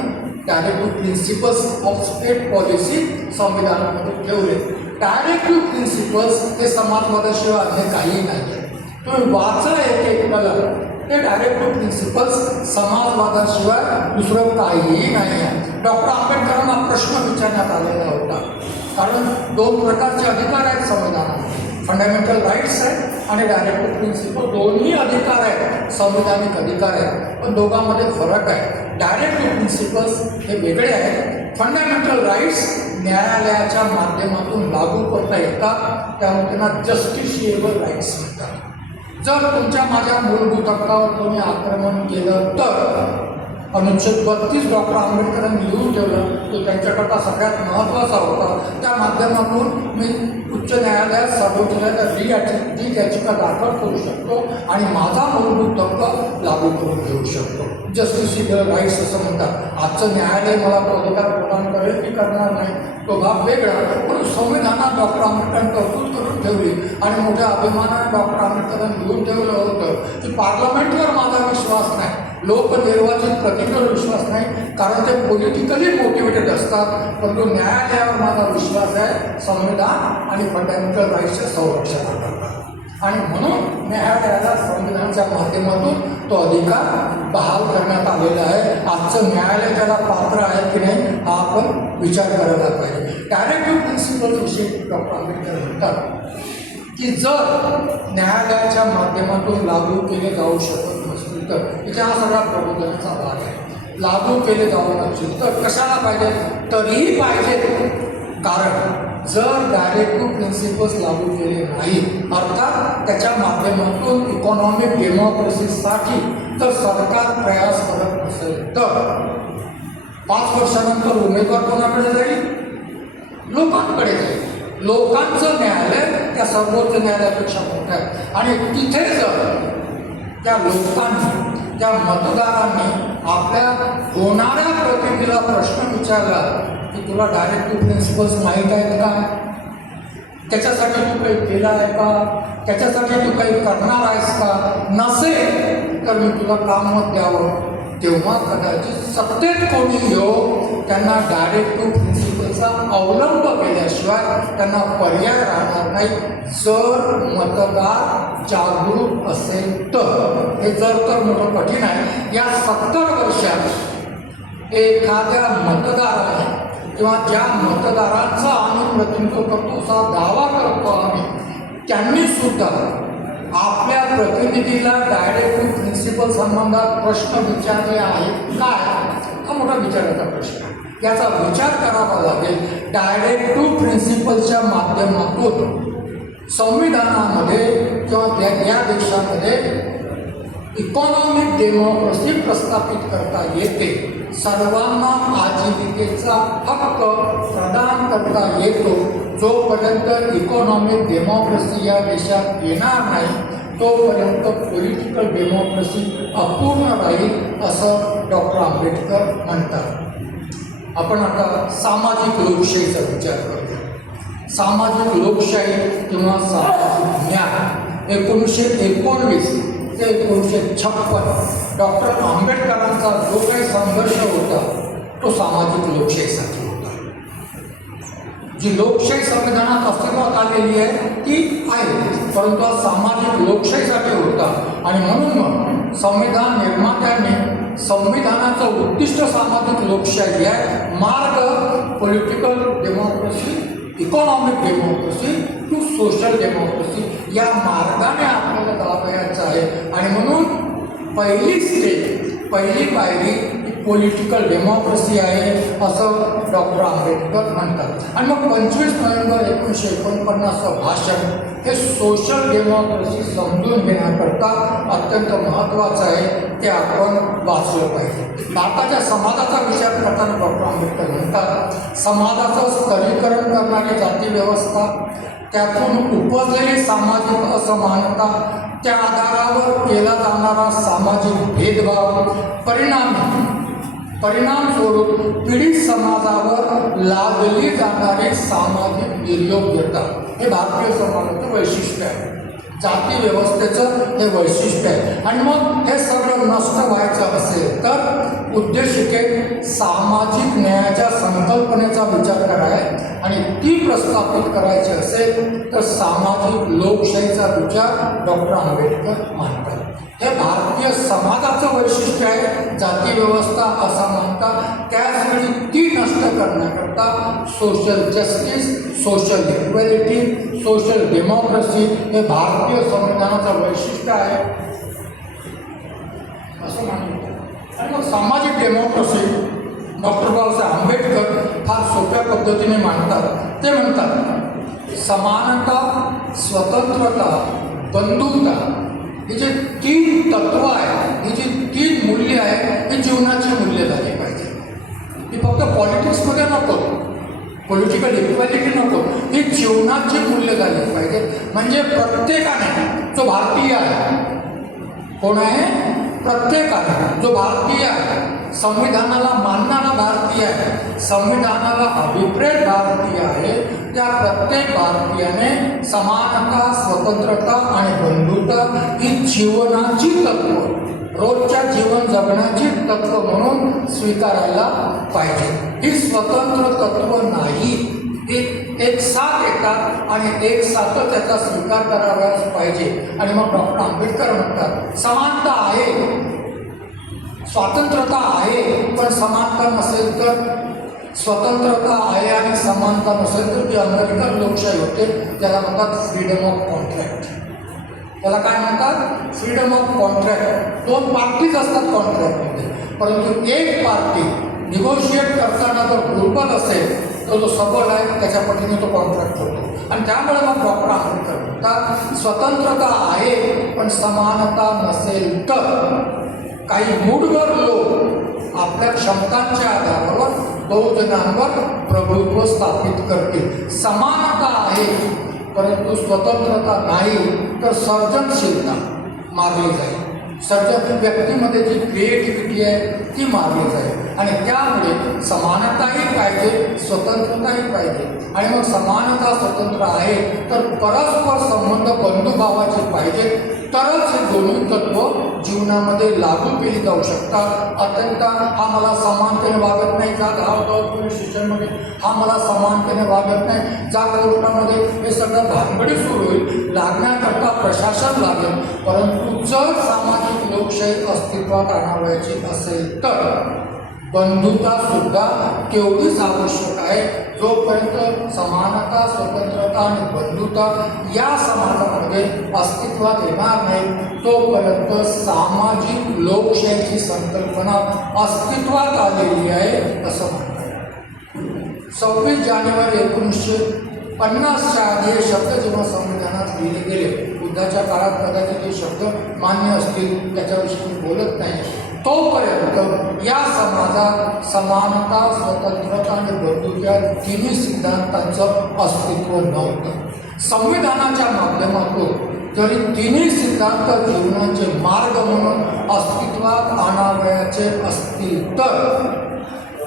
directive principles of state policy संविधानामध्ये ठेवले. डायरेक्टिव्ह प्रिन्सिपल्स हे समाजवादाशिवाय अन्य काही नाही आहे. तुम्ही वाचा एक कलम, ते डायरेक्टिव्ह प्रिन्सिपल्स समाजवादाशिवाय दुसरं काहीही नाही आहे. डॉक्टर आंबेडकरांना प्रश्न विचारण्यात आलेला होता, कारण दोन प्रकारचे अधिकार आहेत संविधानामध्ये, फंडामेंटल राईट्स आहेत आणि डायरेक्टिव्ह प्रिन्सिपल. दोन्ही अधिकार आहेत, संविधानिक अधिकार आहेत, पण दोघांमध्ये फरक आहे. डायरेक्टिव्ह प्रिन्सिपल्स हे वेगळे आहेत. फंडामेंटल राईट्स न्यायालयाच्या माध्यमातून लागू करता येतात, त्यामुळे त्यांना जस्टिशिएबल राईट्स म्हणतात. जर तुमच्या माझ्या मूलभूत हक्कावर तुम्ही आक्रमण केलं तर अनुच्छेद 32 डॉक्टर आंबेडकरांनी लिहून ठेवलं, तो त्यांच्याकरता सगळ्यात महत्त्वाचा होता. त्या माध्यमातून मी उच्च न्यायालयात सर्वोच्च न्यायालयात रीट याचिका दाखल करू शकतो आणि माझा मूलभूत हक्क लागू करून घेऊ शकतो. जस्टिशिएबल राईट्स असं म्हणतात. आजचं न्यायालय मला तो अधिकार प्रदान करेल की करणार नाही, तो भाग वेगळा. पण संविधानात डॉक्टर आंबेडकरांनी तरतूद करून ठेवली आणि मोठ्या अभिमानाने डॉक्टर आंबेडकरांनी लिहून ठेवलं होतं की पार्लमेंटवर माझा विश्वास नाही, लोकनिर्वाचित प्रतिनिधीवर विश्वास नाही, कारण ते पॉलिटिकली मोटिवेटेड असतात, परंतु न्यायालयावर माझा विश्वास आहे संविधान आणि फंडामेंटल राईट्सचे संरक्षण करतात. आणि म्हणून न्यायालयाला संविधानाच्या माध्यमातून तो अधिकार बहाल करण्यात आलेला आहे. आजचं न्यायालय त्याला पात्र आहे की नाही हा आपण विचार करायला पाहिजे. डायरेक्टिव्ह प्रिन्सिपलविषयी डॉक्टर आंबेडकर म्हणतात की जर न्यायालयाच्या माध्यमातून लागू केले जाऊ शकत नसतील तर, इथे हा सगळा प्रबोधनाचा भाग आहे, लागू केले जाऊ नसतील तर कशाला पाहिजे, तरीही पाहिजे. कारण जर डायरेक्टिव्ह प्रिन्सिपल्स लागू केले नाही, अर्थात त्याच्या माध्यमातून इकॉनॉमिक डेमोक्रेसीसाठी जर सरकार प्रयास करत नसेल तर 5 वर्षानंतर उमेदवार कोणाकडे जाईल, लोकांकडे जाईल. लोकांचं न्यायालय त्या सर्वोच्च न्यायालयापेक्षा मोठं आहे. आणि तिथे जर त्या लोकांनी, त्या मतदारांनी आपल्या होणाऱ्या प्रतिनिधीला प्रश्न विचारला की तुला डायरेक्टिव्ह प्रिन्सिपल्स माहीत आहेत का, त्याच्यासाठी तू काही केलं आहे का, त्याच्यासाठी तू काही करणार आहेस का, नसेल तर मी तुला काम मत द्यावं, तेव्हा कदाचित सत्तेत कोणी येऊ त्यांना डायरेक्टिव्ह प्रिन्सिपलचा अवलंब केल्याशिवाय त्यांना पर्याय राहणार नाही. जर मतदार जागरूक असेल तर. हे जर मोठं कठीण आहे. या 70 वर्षात एखाद्या मतदाराने किंवा ज्या मतदारांचा आम्ही प्रतिनिधित्व करतो, असा दावा करतो आम्ही, त्यांनीसुद्धा आपल्या प्रतिनिधीला डायरेक्टिव्ह प्रिन्सिपल संबंधात प्रश्न विचारले आहेत काय, हा मोठा विचाराचा प्रश्न आहे. याचा विचार करावा लागेल. डायरेक्टिव्ह प्रिन्सिपलच्या माध्यमातून संविधानामध्ये किंवा या देशामध्ये इकॉनॉमिक डेमोक्रेसी प्रस्थापित करता येते, सर्वांना आजीविकेचा हक्क प्रदान करता येतो. जोपर्यंत इकॉनॉमिक डेमोक्रेसी या देशात येणार नाही तोपर्यंत पॉलिटिकल डेमोक्रेसी अपूर्ण राहील असं डॉक्टर आंबेडकर म्हणतात. आपण आता सामाजिक लोकशाहीचा विचार करूया. सामाजिक लोकशाही किंवा सामाजिक न्याय 1919 ते 1956 डॉक्टर आंबेडकरांचा जो काही संघर्ष होता तो सामाजिक लोकशाहीसाठी होता. जी लोकशाही संविधानात अस्तित्वात आलेली आहे ती आहे, परंतु हा सामाजिक लोकशाहीसाठी होता. आणि म्हणून मग संविधान निर्मात्यांनी संविधानाचं उद्दिष्ट सामाजिक लोकशाही आहे, मार्ग political democracy, economic democracy to social democracy, या मार्गाने आपल्याला जावयाचं आहे. आणि म्हणून पहिली स्टेप, पहिली पायरी पॉलिटिकल डेमोक्रेसी आहे असं डॉक्टर आंबेडकर म्हणतात. आणि मग 25 नोव्हेंबर 1949 भाषण हे सोशल डेमोक्रेसी समजून घेण्याकरता अत्यंत महत्त्वाचं आहे, ते आपण वाचलं पाहिजे. भारताच्या समाजाचा विचार करताना डॉक्टर आंबेडकर म्हणतात समाजाचं स्तरीकरण करणारी जाती व्यवस्था, त्यातून उपजलेली सामाजिक असमानता, त्या आधारावर केला जाणारा सामाजिक भेदभाव, परिणामी परिणामस्वरूप पीडित समाजावर लादली जाणारी सामाजिक निर्योग्यता हे भारतीय समाजाचं वैशिष्ट्य आहे, जाती व्यवस्थेचं हे वैशिष्ट्य आहे. आणि मग हे सगळं नष्ट व्हायचं असेल तर उद्देशिकेत सामाजिक न्यायाच्या संकल्पनेचा विचार करायचा आणि ती प्रस्थापित करायची असेल तर सामाजिक लोकशाहीचा विचार डॉक्टर आंबेडकर मांडतात. हे भारतीय समाजाचं वैशिष्ट्य आहे, जाती व्यवस्था असमानता. त्याचवेळी ती नष्ट करण्याकरता social justice, social equality, social democracy हे भारतीय संविधानाचं वैशिष्ट्य आहे असं मानतात. आणि मग सामाजिक डेमोक्रेसी डॉक्टर बाबासाहेब आंबेडकर फार सोप्या पद्धतीने मांडतात. ते म्हणतात समानता, स्वतंत्रता, बंधुता ही जी 3 तत्व आहे, ही जी 3 मूल्य आहे, ही जीवनाची मूल्य झाली पाहिजे. ही फक्त पॉलिटिक्समध्ये नको, पॉलिटिकल इक्वॅलिटी नको, ही जीवनाची मूल्य झाली पाहिजे. म्हणजे प्रत्येकाने जो भारतीय आहे, कोण आहे? प्रत्येकाने जो भारतीय आहे, संविधानाला मानणारा भारतीय आहे, संविधानाला अभिप्रेत भारतीय आहे, त्या प्रत्येक भारतीयाने समानता, स्वतंत्रता आणि बंधुता ही जीवनाची तत्व, रोजच्या जीवन जगण्याची तत्व म्हणून स्वीकारायला पाहिजे. ही स्वतंत्र तत्व नाही, एक साथ येतात आणि एक साथच त्याचा स्वीकार करायलाच पाहिजे. आणि मग डॉक्टर आंबेडकर म्हणतात समानता आहे, स्वातंत्र्यता आहे, पण समानता नसेल तर, स्वतंत्रता आहे आणि समानता नसेल तर ती अमेरिकन लोकशाही होते. त्याला म्हणतात फ्रीडम ऑफ कॉन्ट्रॅक्ट. त्याला काय म्हणतात? Freedom of contract. 2 पार्टीज असतात कॉन्ट्रॅक्टमध्ये, परंतु एक पार्टी निगोशिएट करताना जर दुर्बल असेल तर जो सबल आहे त्याच्या पटीने तो कॉन्ट्रॅक्ट होतो. आणि त्यामुळे मग डॉक्टर आंबेडकर म्हणतात स्वतंत्रता आहे पण समानता नसेल तर काही मूढगर लोक आपल्या क्षमतांच्या आधारावर 2 जणांवर प्रभुत्व स्थापित करतील. समानता आहे परंतु स्वतंत्रता नाही तर सर्जनशीलता मारली जाईल. व्यक्तीमध्ये जी क्रिएटिव्हिटी आहे ती मारली जाईल. आणि त्यामुळे समानताही पाहिजे, स्वतंत्रताही पाहिजे. आणि मग समानता, स्वतंत्र आहे तर परस्पर संबंध बंधुभावाचे पाहिजे, तरच हे दोन्ही तत्व जीवनामध्ये लागू केली जाऊ शकतात. अत्यंत हा मला समानतेने वागत नाही, जा धावतो शिक्षणमध्ये, हा मला समानतेने वागत नाही, जा कोर्टामध्ये, हे सगळं भानगडी सुरू होईल. लागण्याकरता प्रशासन लागेल, परंतु जर सामाजिक लोकशाही अस्तित्वात आणावयाची असेल तर बंधुता सुद्धा तेवढीच आवश्यक आहे. जोपर्यंत समानता, स्वतंत्रता आणि बंधुता या समाजामध्ये अस्तित्वात येणार नाही तोपर्यंत सामाजिक लोकशाहीची संकल्पना अस्तित्वात आलेली आहे असं म्हणतात. 26 जानेवारी 1950च्या आधी हे शब्द जेव्हा संविधानात लिहिले गेले, बुद्धाच्या काळात कदाचित हे शब्द मान्य असतील, त्याच्याविषयी मी बोलत नाही, तोपर्यंत या समाजात समानता, स्वतंत्रता आणि बंधुता या 3 सिद्धांतांचं अस्तित्व नव्हतं. संविधानाच्या माध्यमातून जरी 3 सिद्धांत जीवनाचे मार्ग म्हणून अस्तित्वात आणावयाचे असतील तर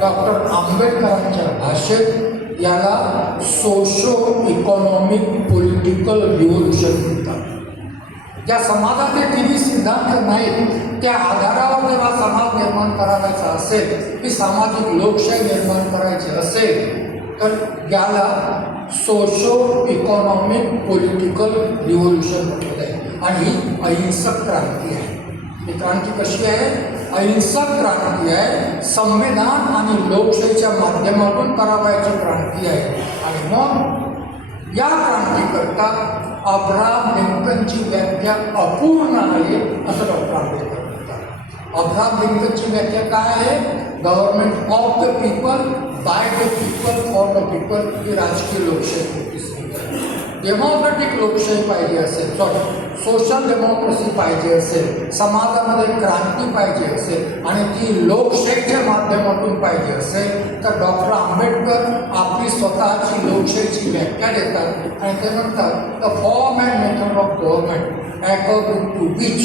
डॉक्टर आंबेडकरांच्या भाषेत याला सोशो इकॉनॉमिक पॉलिटिकल रिव्होल्युशन म्हणतात. ज्या समाजात हे 3 सिद्धांत नाहीत त्या आधारावर जर हा समाज निर्माण करायचा असेल, ही सामाजिक लोकशाही निर्माण करायची असेल तर याला सोशो इकॉनॉमिक पॉलिटिकल रिव्होल्युशन म्हटलं आहे. आणि ही अहिंसक क्रांती आहे. ही क्रांती कशी आहे? अहिंसक क्रांती आहे. संविधान आणि लोकशाहीच्या माध्यमातून करावयाची क्रांती आहे. आणि मग या क्रांतीकरता अब्राहम लिंकनची व्याख्या अपूर्ण आहे असं डॉक्टर आंबेडकर म्हणतात. अब्राहम लिंकनची व्याख्या काय आहे? Government of the people, by the people, for the people ही राजकीय लोकशाही होती. डेमोक्रेटिक लोकशाही पाहिजे असेल, सोशल डेमोक्रेसी पाहिजे असेल, समाजामध्ये क्रांती पाहिजे असेल आणि ती लोकशाहीच्या माध्यमातून पाहिजे असेल तर डॉक्टर आंबेडकर आपली स्वतःची लोकशाहीची व्याख्या देतात आणि ते म्हणतात the form and method of government according to which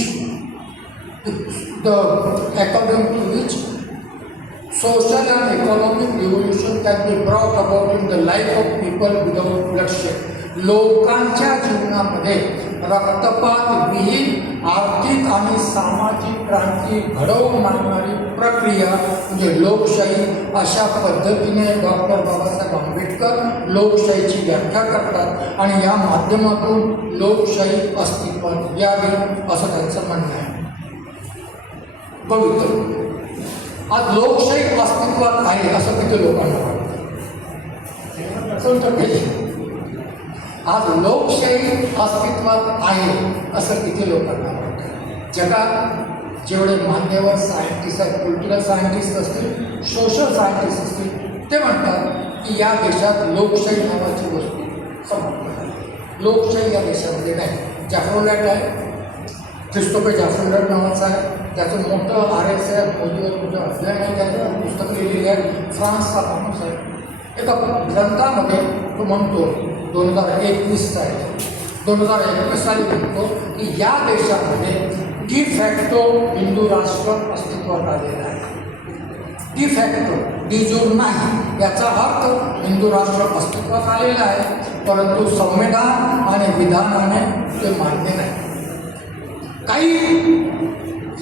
social and economic revolution can be brought about in the life of people without bloodshed. लोकांच्या जीवनामध्ये रक्तपात विहीन आर्थिक आणि सामाजिक क्रांती घडवून आणणारी प्रक्रिया म्हणजे लोकशाही, अशा पद्धतीने डॉक्टर बाबासाहेब आंबेडकर लोकशाहीची व्याख्या करतात आणि या माध्यमातून लोकशाही अस्तित्वात यावी असं त्यांचं म्हणणं आहे. बघितलं आज लोकशाही अस्तित्वात आहे असं किती लोकांना वाटतं? आज लोकशाही अस्तित्वात आहे असं किती लोकांना वाटतं? जगात जेवढे मान्यवर सायंटिस्ट आहेत, पॉलिटिकल सायंटिस्ट असतील, सोशल सायंटिस्ट असतील, ते म्हणतात की या देशात लोकशाही नावाची वस्तू समजतात. लोकशाही या देशामध्ये नाही. जॅफ्रोलॅट आहे, क्रिस्टोफर जॅफ्रोलॅट नावाचा आहे, त्याचं मोठं RSF मोदीवर तुझं अध्ययन आहे, त्याचं पुस्तक लिहिलेली आहे. फ्रान्सचा माणूस आहे. एका ग्रंथामध्ये तो म्हणतो 2021 आहे, 2021 साली म्हणतो की या देशामध्ये डिफॅक्टो हिंदू राष्ट्र अस्तित्वात आलेलं आहे. डिफॅक्टो, डिजूर नाही, याचा अर्थ हिंदू राष्ट्र अस्तित्वात आलेलं आहे, परंतु संविधान आणि विधानाने ते मान्य नाही. काही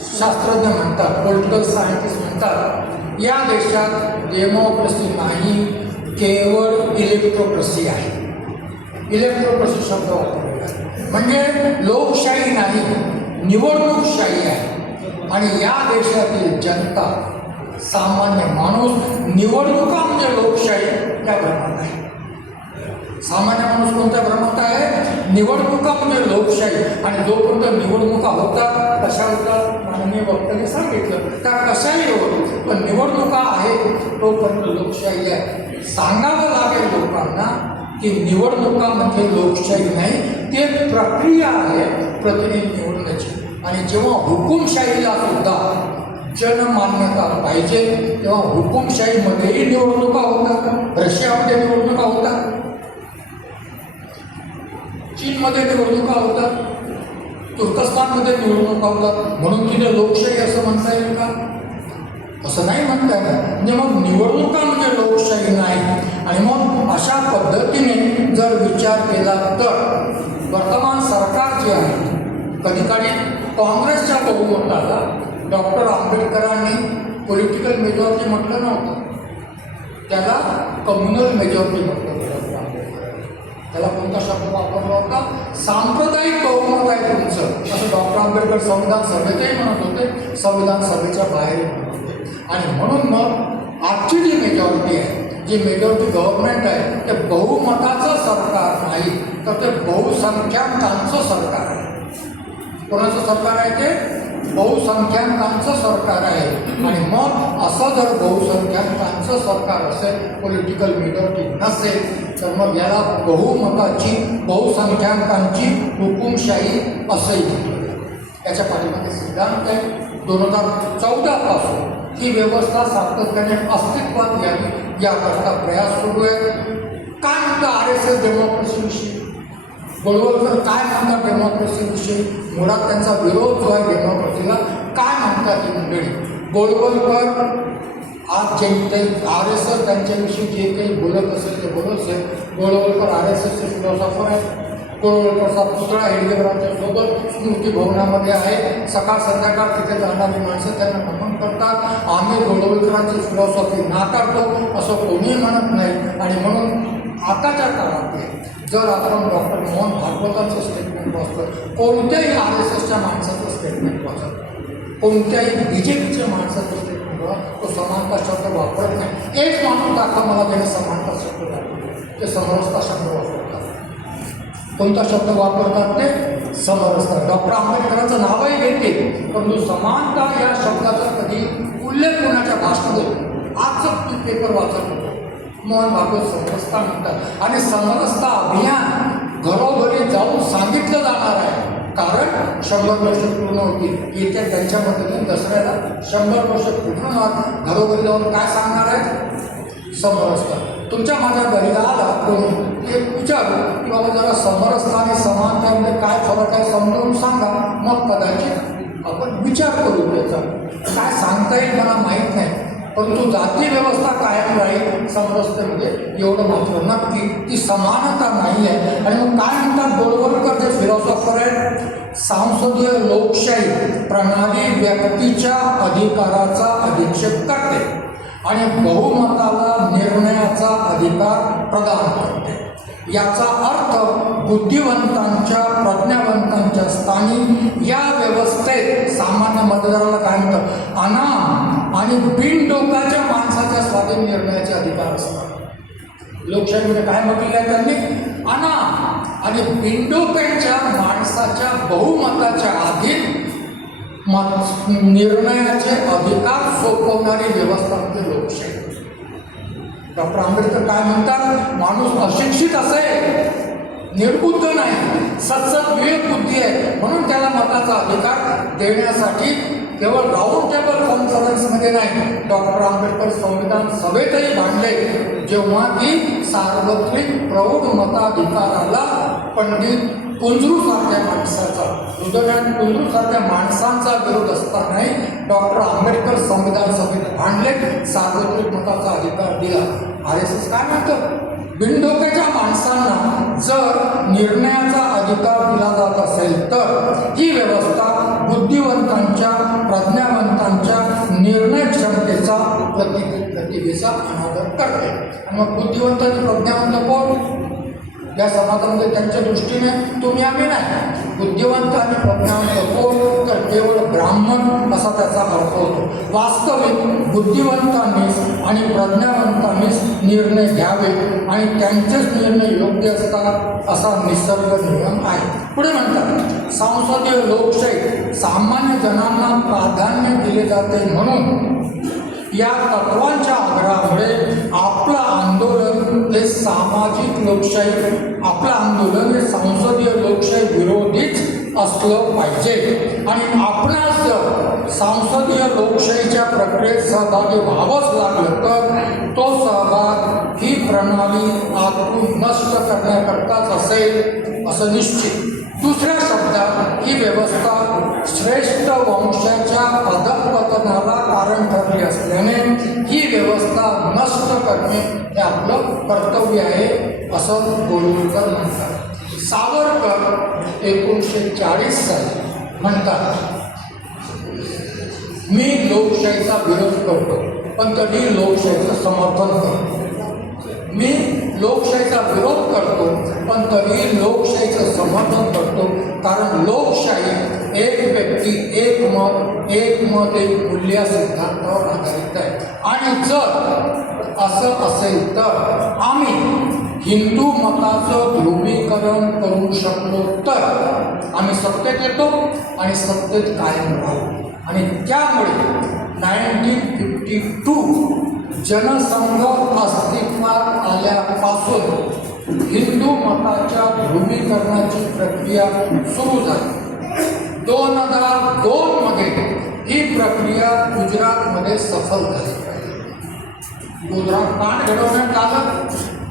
शास्त्रज्ञ म्हणतात, पॉलिटिकल सायंटिस्ट म्हणतात या देशात डेमोक्रेसी नाही, केवळ इलेक्ट्रोक्रेसी आहे. इलेक्ट्रोक्रेसी शब्द वापरलेला आहे म्हणजे लोकशाही नाही, निवडणूकशाही आहे. आणि या देशातील जनता, सामान्य माणूस निवडणुका म्हणजे लोकशाही त्या भ्रमात आहे. सामान्य माणूस कोणत्या भ्रमात आहे? निवडणुका म्हणजे लोकशाही. आणि जोपर्यंत निवडणुका होतात, कशा होतात माननीय वक्त्याने सांगितलं, त्या कशाही होत, पण निवडणुका आहे तोपर्यंत लोकशाही आहे. सांगावं लागेल लोकांना की निवडणुका म्हणजे लोकशाही नाही, ती एक प्रक्रिया आहे प्रतिनिधी निवडण्याची. आणि जेव्हा हुकुमशाहीला सुद्धा जनमान्यता पाहिजे तेव्हा हुकुमशाहीमध्येही निवडणुका होतात. रशियामध्ये निवडणुका होतात, चीनमध्ये निवडणुका होतात, तुर्कस्तानमध्ये निवडणुका होतात. म्हणून तिने लोकशाही असं म्हणता येईल का? असं नाही म्हणता येणार. म्हणजे मग निवडणुका म्हणजे लोकशाही नाही. आणि मग अशा पद्धतीने जर विचार केला तर वर्तमान सरकार जे आहे, कधी काँग्रेसच्या बहुमताला डॉक्टर आंबेडकरांनी पॉलिटिकल मेजॉरिटी म्हटलं नव्हतं, त्याला कम्युनल मेजॉरिटी म्हटलं होतं. आंबेडकरांनी त्याला कोणता शब्द वापरला होता? सांप्रदायिक बहुमत आहे तुमचं, असं डॉक्टर आंबेडकर संविधान सभेतही म्हणत होते, संविधान सभेच्या बाहेरही म्हणत होते. आणि म्हणून मग आजची जी मेजॉरिटी आहे, जी मेजॉरिटी गव्हर्नमेंट आहे, ते बहुमताचं सरकार नाही, तर ते बहुसंख्याकांचं सरकार आहे. कोणाचं सरकार आहे ते? बहुसंख्याकांचं सरकार आहे. आणि मग असं जर बहुसंख्याकांचं सरकार असेल, पॉलिटिकल मेजॉरिटी नसेल, तर मग याला बहुमताची, बहुसंख्याकांची हुकुमशाही असंही म्हणतो. याच्या पाठीमागे सिद्धांत आहे. 2014 पासून ही व्यवस्था सातत्याने अस्तित्वात यावी याकरता प्रयास सुरू आहे. काय म्हणतं RSS डेमोक्रेसीविषयी? गोळवलकर काय म्हणतात डेमोक्रेसीविषयी? मुळात त्यांचा विरोध जो आहे डेमोक्रेसीला, काय म्हणतात ही मंडळी? गोळवलकर आज जे RSS त्यांच्याविषयी जे काही बोलत असेल ते बोलत असेल. गोळवलकर RSSचे फिलॉसॉफर आहेत. गोळवलकरचा पुतळा हेडगेवारांच्या सोबत स्मृती भवनामध्ये आहे. सकाळ संध्याकाळ तिथे जाणारी माणसं त्यांना नमन करतात. आम्ही गोळवलकरांची फिलॉसॉफी नाकारतो असं कोणीही म्हणत नाही. आणि म्हणून आताच्या काळात जर आपण डॉक्टर मोहन भागवतांचं स्टेटमेंट वाचतो, कोणत्याही RSSच्या माणसाचं स्टेटमेंट वाचत, कोणत्याही BJPच्या माणसाचं स्टेटमेंट वाचत, तो समानता शब्द वापरत नाही. एक माणूस दाखवा मला त्याने समानता शब्द वापरतो, ते समरसता शब्द वापरतात. कोणता शब्द वापरतात ते? समरसता. डॉक्टर आंबेडकरांचं नावही घेते, परंतु समानता या शब्दाचा कधी उल्लेख कोणाच्या भाषणात? आजचं पेपर वाचत होतो, मोहन भागवत समरसता म्हणतात. आणि समरसता अभियान घरोघरी जाऊन सांगितलं जाणार आहे, कारण 100 वर्ष पूर्ण होतील. येत्या त्यांच्या मदतीने दसऱ्याला 100 वर्ष पूर्ण घरोघरी जाऊन काय सांगणार आहेत? समरसता. तुमच्या माझ्या घरी आला कोणी एक विचारू की बाबा जरा समरसता आणि समानतेमध्ये काय फरक आहे समजावून सांगा, मग कदाचित आपण विचार करू त्याचा. काय सांगता येईल मला माहीत नाही, परंतु जाती व्यवस्था कायम राहील समरसतेमध्ये एवढं मात्र नक्की ती समानता नाही आहे. आणि मग काय म्हणतात गोळवलकर जे फिलॉसॉफर आहेत, सांसदीय लोकशाही प्रणाली व्यक्तीच्या अधिकाराचा अधिक्षेप करते आणि बहुमताला निर्णयाचा अधिकार प्रदान करते. याचा अर्थ बुद्धिवंतांच्या प्रज्ञावंतांच्या स्थानी या व्यवस्थेत सामान्य मतदाराला काय म्हणतं, अनाम आणि बिनडोकाच्या माणसाच्या स्वाधीन निर्णयाचे अधिकार असतात. लोकशाहीमध्ये काय म्हटलेलं आहे त्यांनी, अनाम आणि बिनडोक्यांच्या माणसाच्या बहुमताच्या अधीन निर्णयाचे अधिकार सोपवणारी व्यवस्था म्हणजे लोकशाही. डॉक्टर आंबेडकर काय म्हणतात, माणूस अशिक्षित असेल, निर्बुद्ध नाही, सतसत विवेक बुद्धी आहे, म्हणून त्याला मताचा अधिकार देण्यासाठी केवळ राऊंड टेबल कॉन्फरन्समध्ये नाही, डॉक्टर आंबेडकर संविधान सभेतही मांडले, जेव्हा की सार्वत्रिक प्रौढ मताधिकाराला पंडित कुंजरूसारख्या माणसाचा, हृदयनाथ कुंजरूसारख्या माणसांचा विरोध असतानाही डॉक्टर आंबेडकर संविधान सभेत मांडले, सार्वत्रिक मताचा अधिकार दिला. RSS काय म्हणतं, बिनडोक्याच्या माणसांना जर निर्णयाचा अधिकार दिला जात असेल तर ही व्यवस्था बुद्धिवंतांच्या प्रज्ञावंतांच्या निर्णय क्षमतेचा प्रतिभेचा अनादर करते. आणि मग बुद्धिवंत आणि प्रज्ञावंत कोण या समाजामध्ये त्यांच्या दृष्टीने तुम्ही आम्ही नाही. बुद्धिवंत आणि प्रज्ञावंत कोण तर केवळ ब्राह्मण असा त्याचा अर्थ होतो. वास्तविक बुद्धिवंतांनीच आणि प्रज्ञावंतांनीच निर्णय घ्यावे आणि त्यांचेच निर्णय योग्य असतात असा निसर्ग नियम आहे. पुढे म्हणतात, संसदीय लोकशाही सामान्य जनांना प्राधान्य दिले जाते म्हणून या तत्वांच्या आग्रहामुळे आपलं आंदोलन हे सामाजिक लोकशाही, आपलं आंदोलन हे संसदीय लोकशाही विरोधीच असलं पाहिजे. आणि आपणास जर संसदीय लोकशाहीच्या प्रक्रियेत सहभागी व्हावंच लागलं तर तो सहभाग ही प्रणाली आतून नष्ट करण्याकरताच असेल असं निश्चित. दुसऱ्या शब्दात ही व्यवस्था श्रेष्ठ वंशाच्या अधःपतनाला कारण ठरली असल्याने ही व्यवस्था नष्ट करणे हे आपलं कर्तव्य आहे असं गोळवलकर म्हणतात. सावरकर 1940 साली म्हणतात, मी लोकशाहीचा विरोध करतो पण तरी लोकशाहीचं समर्थन करतो. मी लोकशाहीचा विरोध करतो पण तरी लोकशाहीचं समर्थन करतो, कारण लोकशाही एक व्यक्ती एक मत एक मूल्य सिद्धांतावर आधारित आहे. आणि जर असं असेल तर आम्ही हिंदू मताचं ध्रुवीकरण करू शकलो तर आम्ही सत्तेत येतो आणि सत्तेत कायम राहू. आणि त्यामुळे 1952 जनसंघ अस्तित्वात आल्यापासून हिंदू मताच्या ध्रुवीकरणाची प्रक्रिया सुरू झाली. 2002 मध्ये ही प्रक्रिया गुजरातमध्ये सफल झाली. गुजरात कांड घडवण्यात आलं,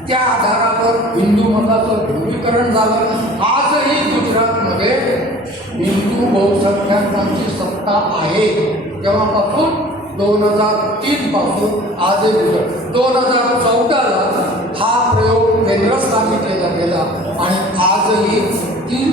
त्या आधारावर हिंदू मताचं ध्रुवीकरण झालं. आजही गुजरातमध्ये हिंदू बहुसंख्याकांची सत्ता आहे. तेव्हापासून 2003 पासून आजही गुजरात. 2014ला हा प्रयोग केंद्रस्थानी केला गेला आणि आजही 3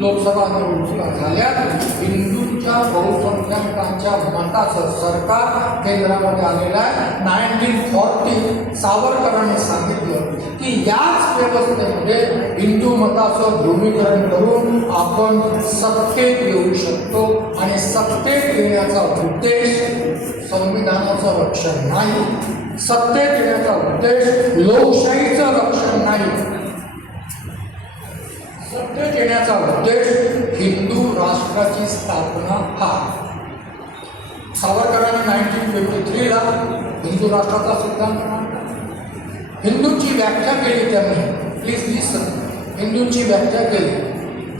लोकसभा निवडणुका झाल्यात. हिंदूंच्या बहुसंख्याकांच्या मताचं सरकार केंद्रामध्ये आलेलं आहे. 1940 सावरकरांनी सांगितलं की याच व्यवस्थेमध्ये हिंदू मताचं ध्रुवीकरण करून आपण सत्तेत येऊ शकतो. आणि सत्तेत येण्याचा उद्देश संविधानाचं रक्षण नाही, सत्तेत येण्याचा उद्देश लोकशाहीचं रक्षण नाही, सत्तेत येण्याचा उद्देश हिंदू राष्ट्राची स्थापना हा. सावरकरांनी 1953ला हिंदू राष्ट्राचा सिद्धांत मांडला. हिंदूंची व्याख्या केली त्यांनी, प्लीज लिसन. हिंदूंची व्याख्या केली,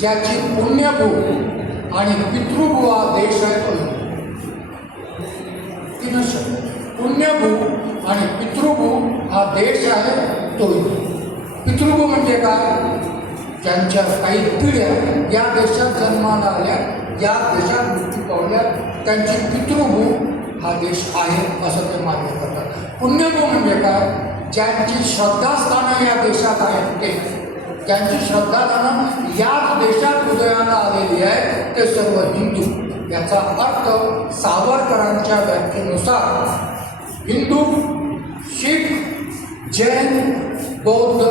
ज्याची पुण्यभू आणि पितृभू हा देश आहे तो. 3 शब्द, पुण्यभू आणि पितृभू हा देश आहे तो. पितृभू म्हणजे काय, ज्यांच्या काही पिढ्या या देशात जन्माला आल्या, या देशात मृत्यू पावल्या, त्यांची पितृभू हा देश आहे असं ते मान्य करतात. पुण्यभूमी म्हणजे काय? ज्यांची श्रद्धास्थानं या देशात आहेत ते, ज्यांची श्रद्धास्थानं याच देशात उदयाला आलेली आहे ते सर्व हिंदू. याचा अर्थ सावरकरांच्या व्याख्येनुसार हिंदू, शीख, जैन, बौद्ध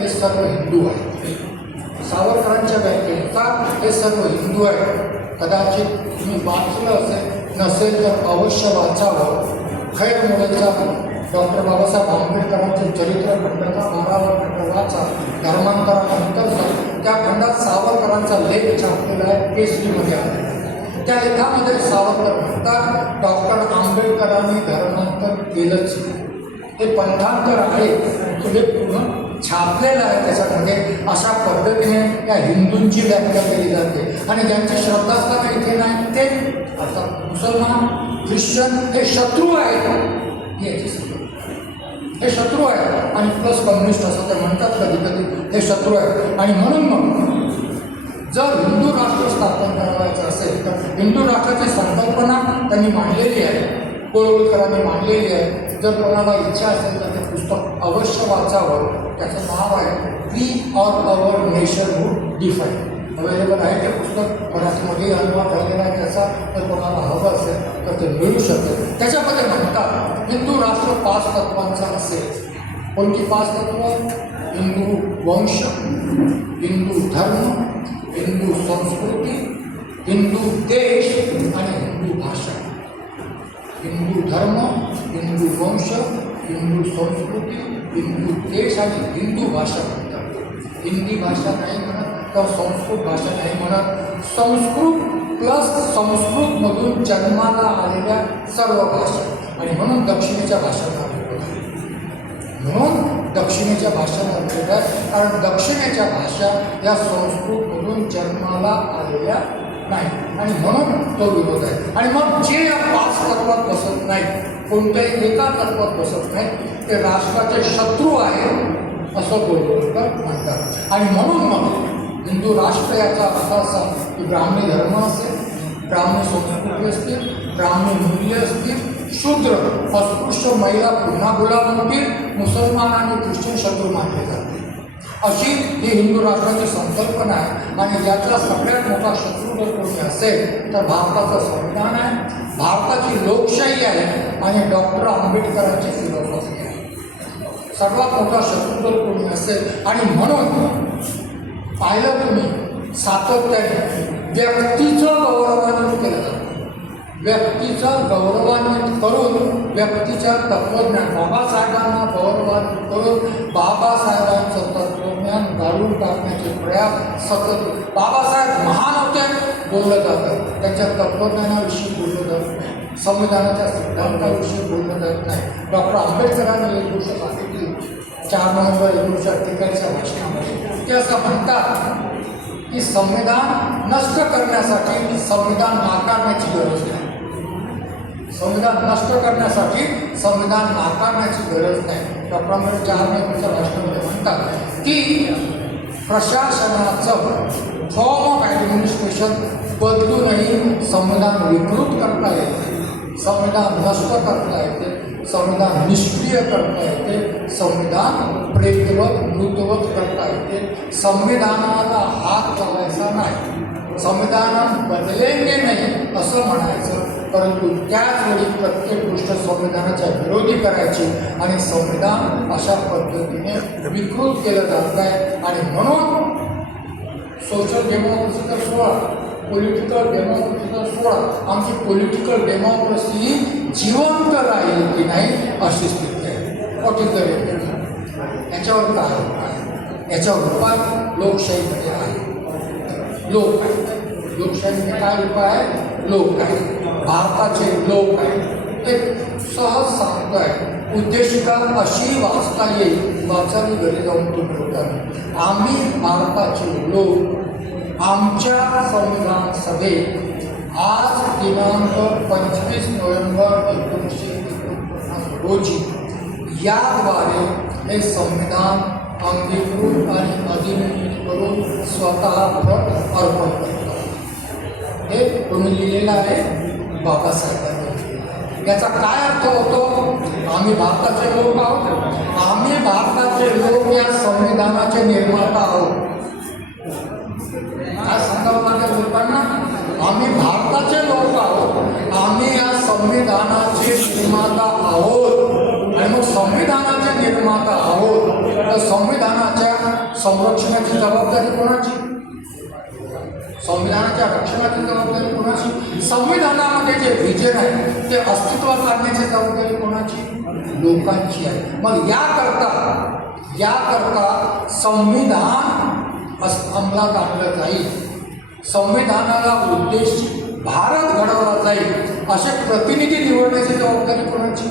हे सर्व हिंदू आहेत. सावरकरांच्या व्याख्येनुसार हे सर्व हिंदू आहेत. कदाचित तुम्ही वाचलं नसेल तर अवश्य वाचावं. खैर मुळेचा डॉक्टर बाबासाहेब आंबेडकरांचे चरित्र खंडाचा 12वा खंड वाचा, धर्मांतरानंतरचा. त्या खंडात सावरकरांचा लेख छापलेला आहे, केसरीमध्ये आलेला आहे. त्या लेखामध्ये सावरकर म्हणतात डॉक्टर आंबेडकरांनी धर्मांतर केलंच. हे पंथांतर आहे, हे पूर्ण छापलेलं आहे त्याच्यामध्ये. अशा पद्धतीने या हिंदूंची व्याख्या केली जाते. आणि ज्यांची श्रद्धास्थानं इथे नाही ते अर्थात मुसलमान, ख्रिश्चन हे शत्रू आहेत. हे शत्रू आहेत आणि प्लस कम्युनिस्ट असं ते म्हणतात कधी कधी. हे शत्रू आहेत आणि म्हणून मग जर हिंदू राष्ट्र स्थापन करायचं असेल तर हिंदू राष्ट्राची संकल्पना त्यांनी मांडलेली आहे, कोळवळकरांनी मांडलेली आहे. जर कोणाला इच्छा असेल तर ते पुस्तक अवश्य वाचावं. त्याचं नाव आहे we or our nationhood define. Available आहे ते पुस्तक, मराठीमध्ये अनुवाद झालेला आहे त्याचा. तर कोणाला हवं असेल तर ते मिळू शकेल. त्याच्यामध्ये म्हणतात हिंदू राष्ट्र 5 तत्वांचा असेल. कोणती 5 तत्व? हिंदू वंश, हिंदू धर्म, हिंदू संस्कृती, हिंदू देश आणि हिंदू भाषा. हिंदू धर्म, हिंदू वंश, हिंदू संस्कृती, हिंदू देश आणि हिंदू भाषा म्हणतात. हिंदी भाषा नाही म्हणत तर संस्कृत भाषा नाही म्हणत. संस्कृत प्लस संस्कृतमधून जन्माला आलेल्या सर्व भाषा. आणि म्हणून दक्षिणेच्या भाषांना विरोध आहे. म्हणून दक्षिणेच्या भाषांना विरोध आहे, कारण दक्षिणेच्या भाषा या संस्कृतमधून जन्माला आलेल्या नाही आणि म्हणून तो विरोध आहे. आणि मग जे या 5 तत्वात बसत नाही, कोणत्याही एका तत्वात बसत नाही, ते राष्ट्राचे शत्रू आहेत असं कोळवळकर म्हणतात. आणि म्हणून मग हिंदू राष्ट्र याचा अर्थ असा की ब्राह्मणी धर्म असेल, ब्राह्मणी संस्कृती असतील, ब्राह्मणी मूल्य असतील, शूद्र अस्पृश्य महिला पुन्हा गुलाम होतील, मुसलमान आणि ख्रिश्चन शत्रू मानले जातील. अशी ही हिंदू राष्ट्राची संकल्पना आहे. आणि ज्याचा सगळ्यात मोठा शत्रू जर कोणी असेल तर भारताचं संविधान आहे, भारताची लोकशाही आहे आणि डॉक्टर आंबेडकरांची फिलॉसॉफी आहे. सर्वात मोठा शत्रू जर कोणी असेल. आणि म्हणून पाहिलं तुम्ही सातत्याने व्यक्तीचं गौरवान्वित केलं जातं. व्यक्तीचं गौरवान्वित करून व्यक्तीच्या तत्त्वज्ञान, बाबासाहेबांना गौरवान्वित करून बाबासाहेबांचं तत्त्वज्ञान गाळून टाकण्याचे प्रयास सतत. बाबासाहेब महान होते बोललं जातं, त्यांच्या तत्त्वज्ञानाविषयी बोललं जात नाही, संविधानाच्या सिद्धांताविषयी बोललं जात नाही. डॉक्टर आंबेडकरांनी एक गोष्ट सांगितली 4 नोव्हेंबर 1948च्या भाषणामध्ये. ते असं म्हणतात की संविधान नष्ट करण्यासाठी संविधान नाकारण्याची गरज नाही. संविधान नष्ट करण्यासाठी संविधान नाकारण्याची गरज नाही. डॉक्टर आंबेडकर 4 नोव्हेंबरच्या भाषणामध्ये म्हणतात की प्रशासनाचं फॉर्म ऑफ ॲडमिनिस्ट्रेशन बदलूनही संविधान विकृत करता येते, संविधान नष्ट करता येते, संविधान निष्क्रिय करता येते, संविधान प्रेतवत मृतवत करता येते. संविधानाला हात लावायचा नाही, संविधान बदलेंगे नाही असं म्हणायचं, परंतु त्याचवेळी प्रत्येक गोष्ट संविधानाच्या विरोधी करायची आणि संविधान अशा पद्धतीने विकृत केलं जात आहे. आणि म्हणून सोशल डेमोक्रेसी तर सोडा, पॉलिटिकल डेमोक्रेसी तर सोडा, आमची पॉलिटिकल डेमोक्रेसी जिवंत राहील की नाही अशी स्थिती आहे. What is the remedy? याच्यावर काय उपाय? याच्यावर उपाय लोकशाहीमध्ये आहे. लोक आहे, लोकशाहीमध्ये काय उपाय आहे? लोक आहे, भारताचे लोक आहे. एक सहज सांगतो आहे, उद्देशिका अशी वाचता येईल, वाचावी घरी जाऊन तुम्ही होता. आम्ही भारताचे लोक आमच्या संविधान सभेत आज दिनांक 25 नोव्हेंबर 1949 रोजी याद्वारे हे संविधान अंगीकृत आणि अधिनियमित करून स्वतः प्रत अर्पण करतात. हे कोणी लिहिलेलं आहे? बाबासाहेबांनी लिहिलेलं आहे. याचा काय अर्थ होतो? आम्ही भारताचे लोक आहोत, आम्ही भारताचे लोक या संविधानाचे निर्माता आहोत. काय सांगावं लागेल लोकांना? आम्ही भारताचे लोक आहोत, आम्ही या संविधानाचे निर्माता आहोत. आणि मग संविधानाचे निर्माता आहोत तर संविधानाच्या संरक्षणाची जबाबदारी कोणाची? संविधानाच्या रक्षणाची जबाबदारी कोणाची? संविधानामध्ये जे विजन आहे ते अस्तित्वात आणण्याची जबाबदारी कोणाची? लोकांची आहे. मग याकरता संविधान अंमलात आणलं जाईल, संविधानाला उद्देश भारत घडवला जाईल, असे प्रतिनिधी निवडण्याची जबाबदारी कोणाची?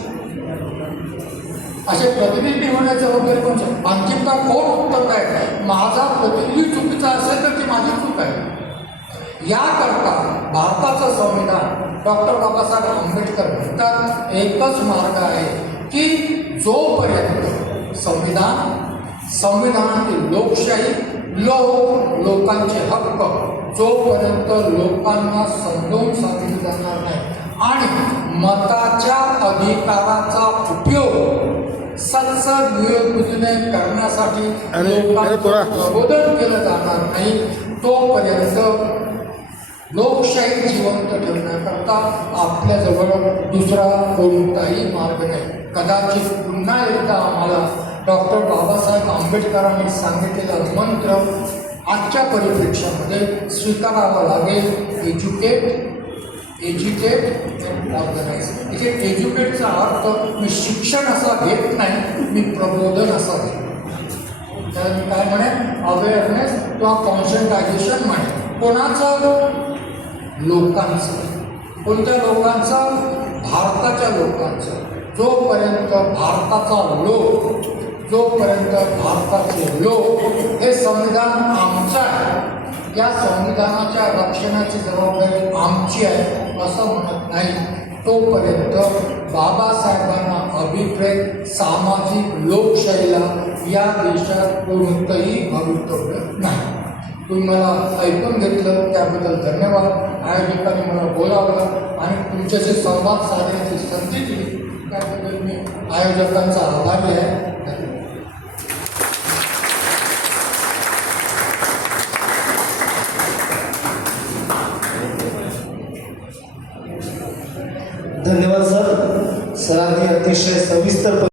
असे प्रतिनिधी निवडण्याची जबाबदारी कोणाची? अंतिमता कोण उत्तर आहे? माझा प्रतिनिधी चुकीचा असेल तर ती माझी चूक आहे. याकरता भारताचं संविधान डॉक्टर बाबासाहेब आंबेडकर म्हणतात एकच मार्ग आहे की जोपर्यंत संविधानातील लोकशाही, लोकांचे हक्क जोपर्यंत लोकांना समजावून सांगितले जाणार नाही आणि मताच्या अधिकाराचा उपयोग सत्सदविवेकबुद्धीने करण्यासाठी लोकांचं प्रबोधन केलं जाणार नाही, तोपर्यंत लोकशाही जिवंत ठेवण्याकरता आपल्याजवळ दुसरा कोणताही मार्ग नाही. कदाचित पुन्हा एकदा आम्हाला डॉक्टर बाबासाहेब आंबेडकरांनी सांगितलेला मंत्र आजच्या परिप्रेक्षामध्ये स्वीकारावा लागेल. Educate and organise. इथे एज्युकेटचा अर्थ मी शिक्षण असा घेत नाही, मी प्रबोधन असा घेतो. तर मी काय म्हणेन? अवेअरनेस किंवा कॉन्शंटायझेशन म्हणेन. कोणाचं? लोकांचं. कोणत्या लोकांचं? भारताच्या लोकांचं. जोपर्यंत भारताचे लोक हे संविधान आमचं आहे, या संविधानाच्या रक्षणाची जबाबदारी आमची आहे असं म्हणत नाही, तोपर्यंत बाबासाहेबांना अभिप्रेत सामाजिक लोकशाहीला या देशात कोणतंही भवितव्य नाही. तुम्ही मला ऐकून घेतलं त्याबद्दल धन्यवाद. आयोजकांनी मला बोलावलं आणि तुमच्याशी संवाद साधण्याची संधी दिली त्याबद्दल मी आयोजकांचा आभारी आहे. धन्यवाद सर. सरांनी अतिशय सविस्तर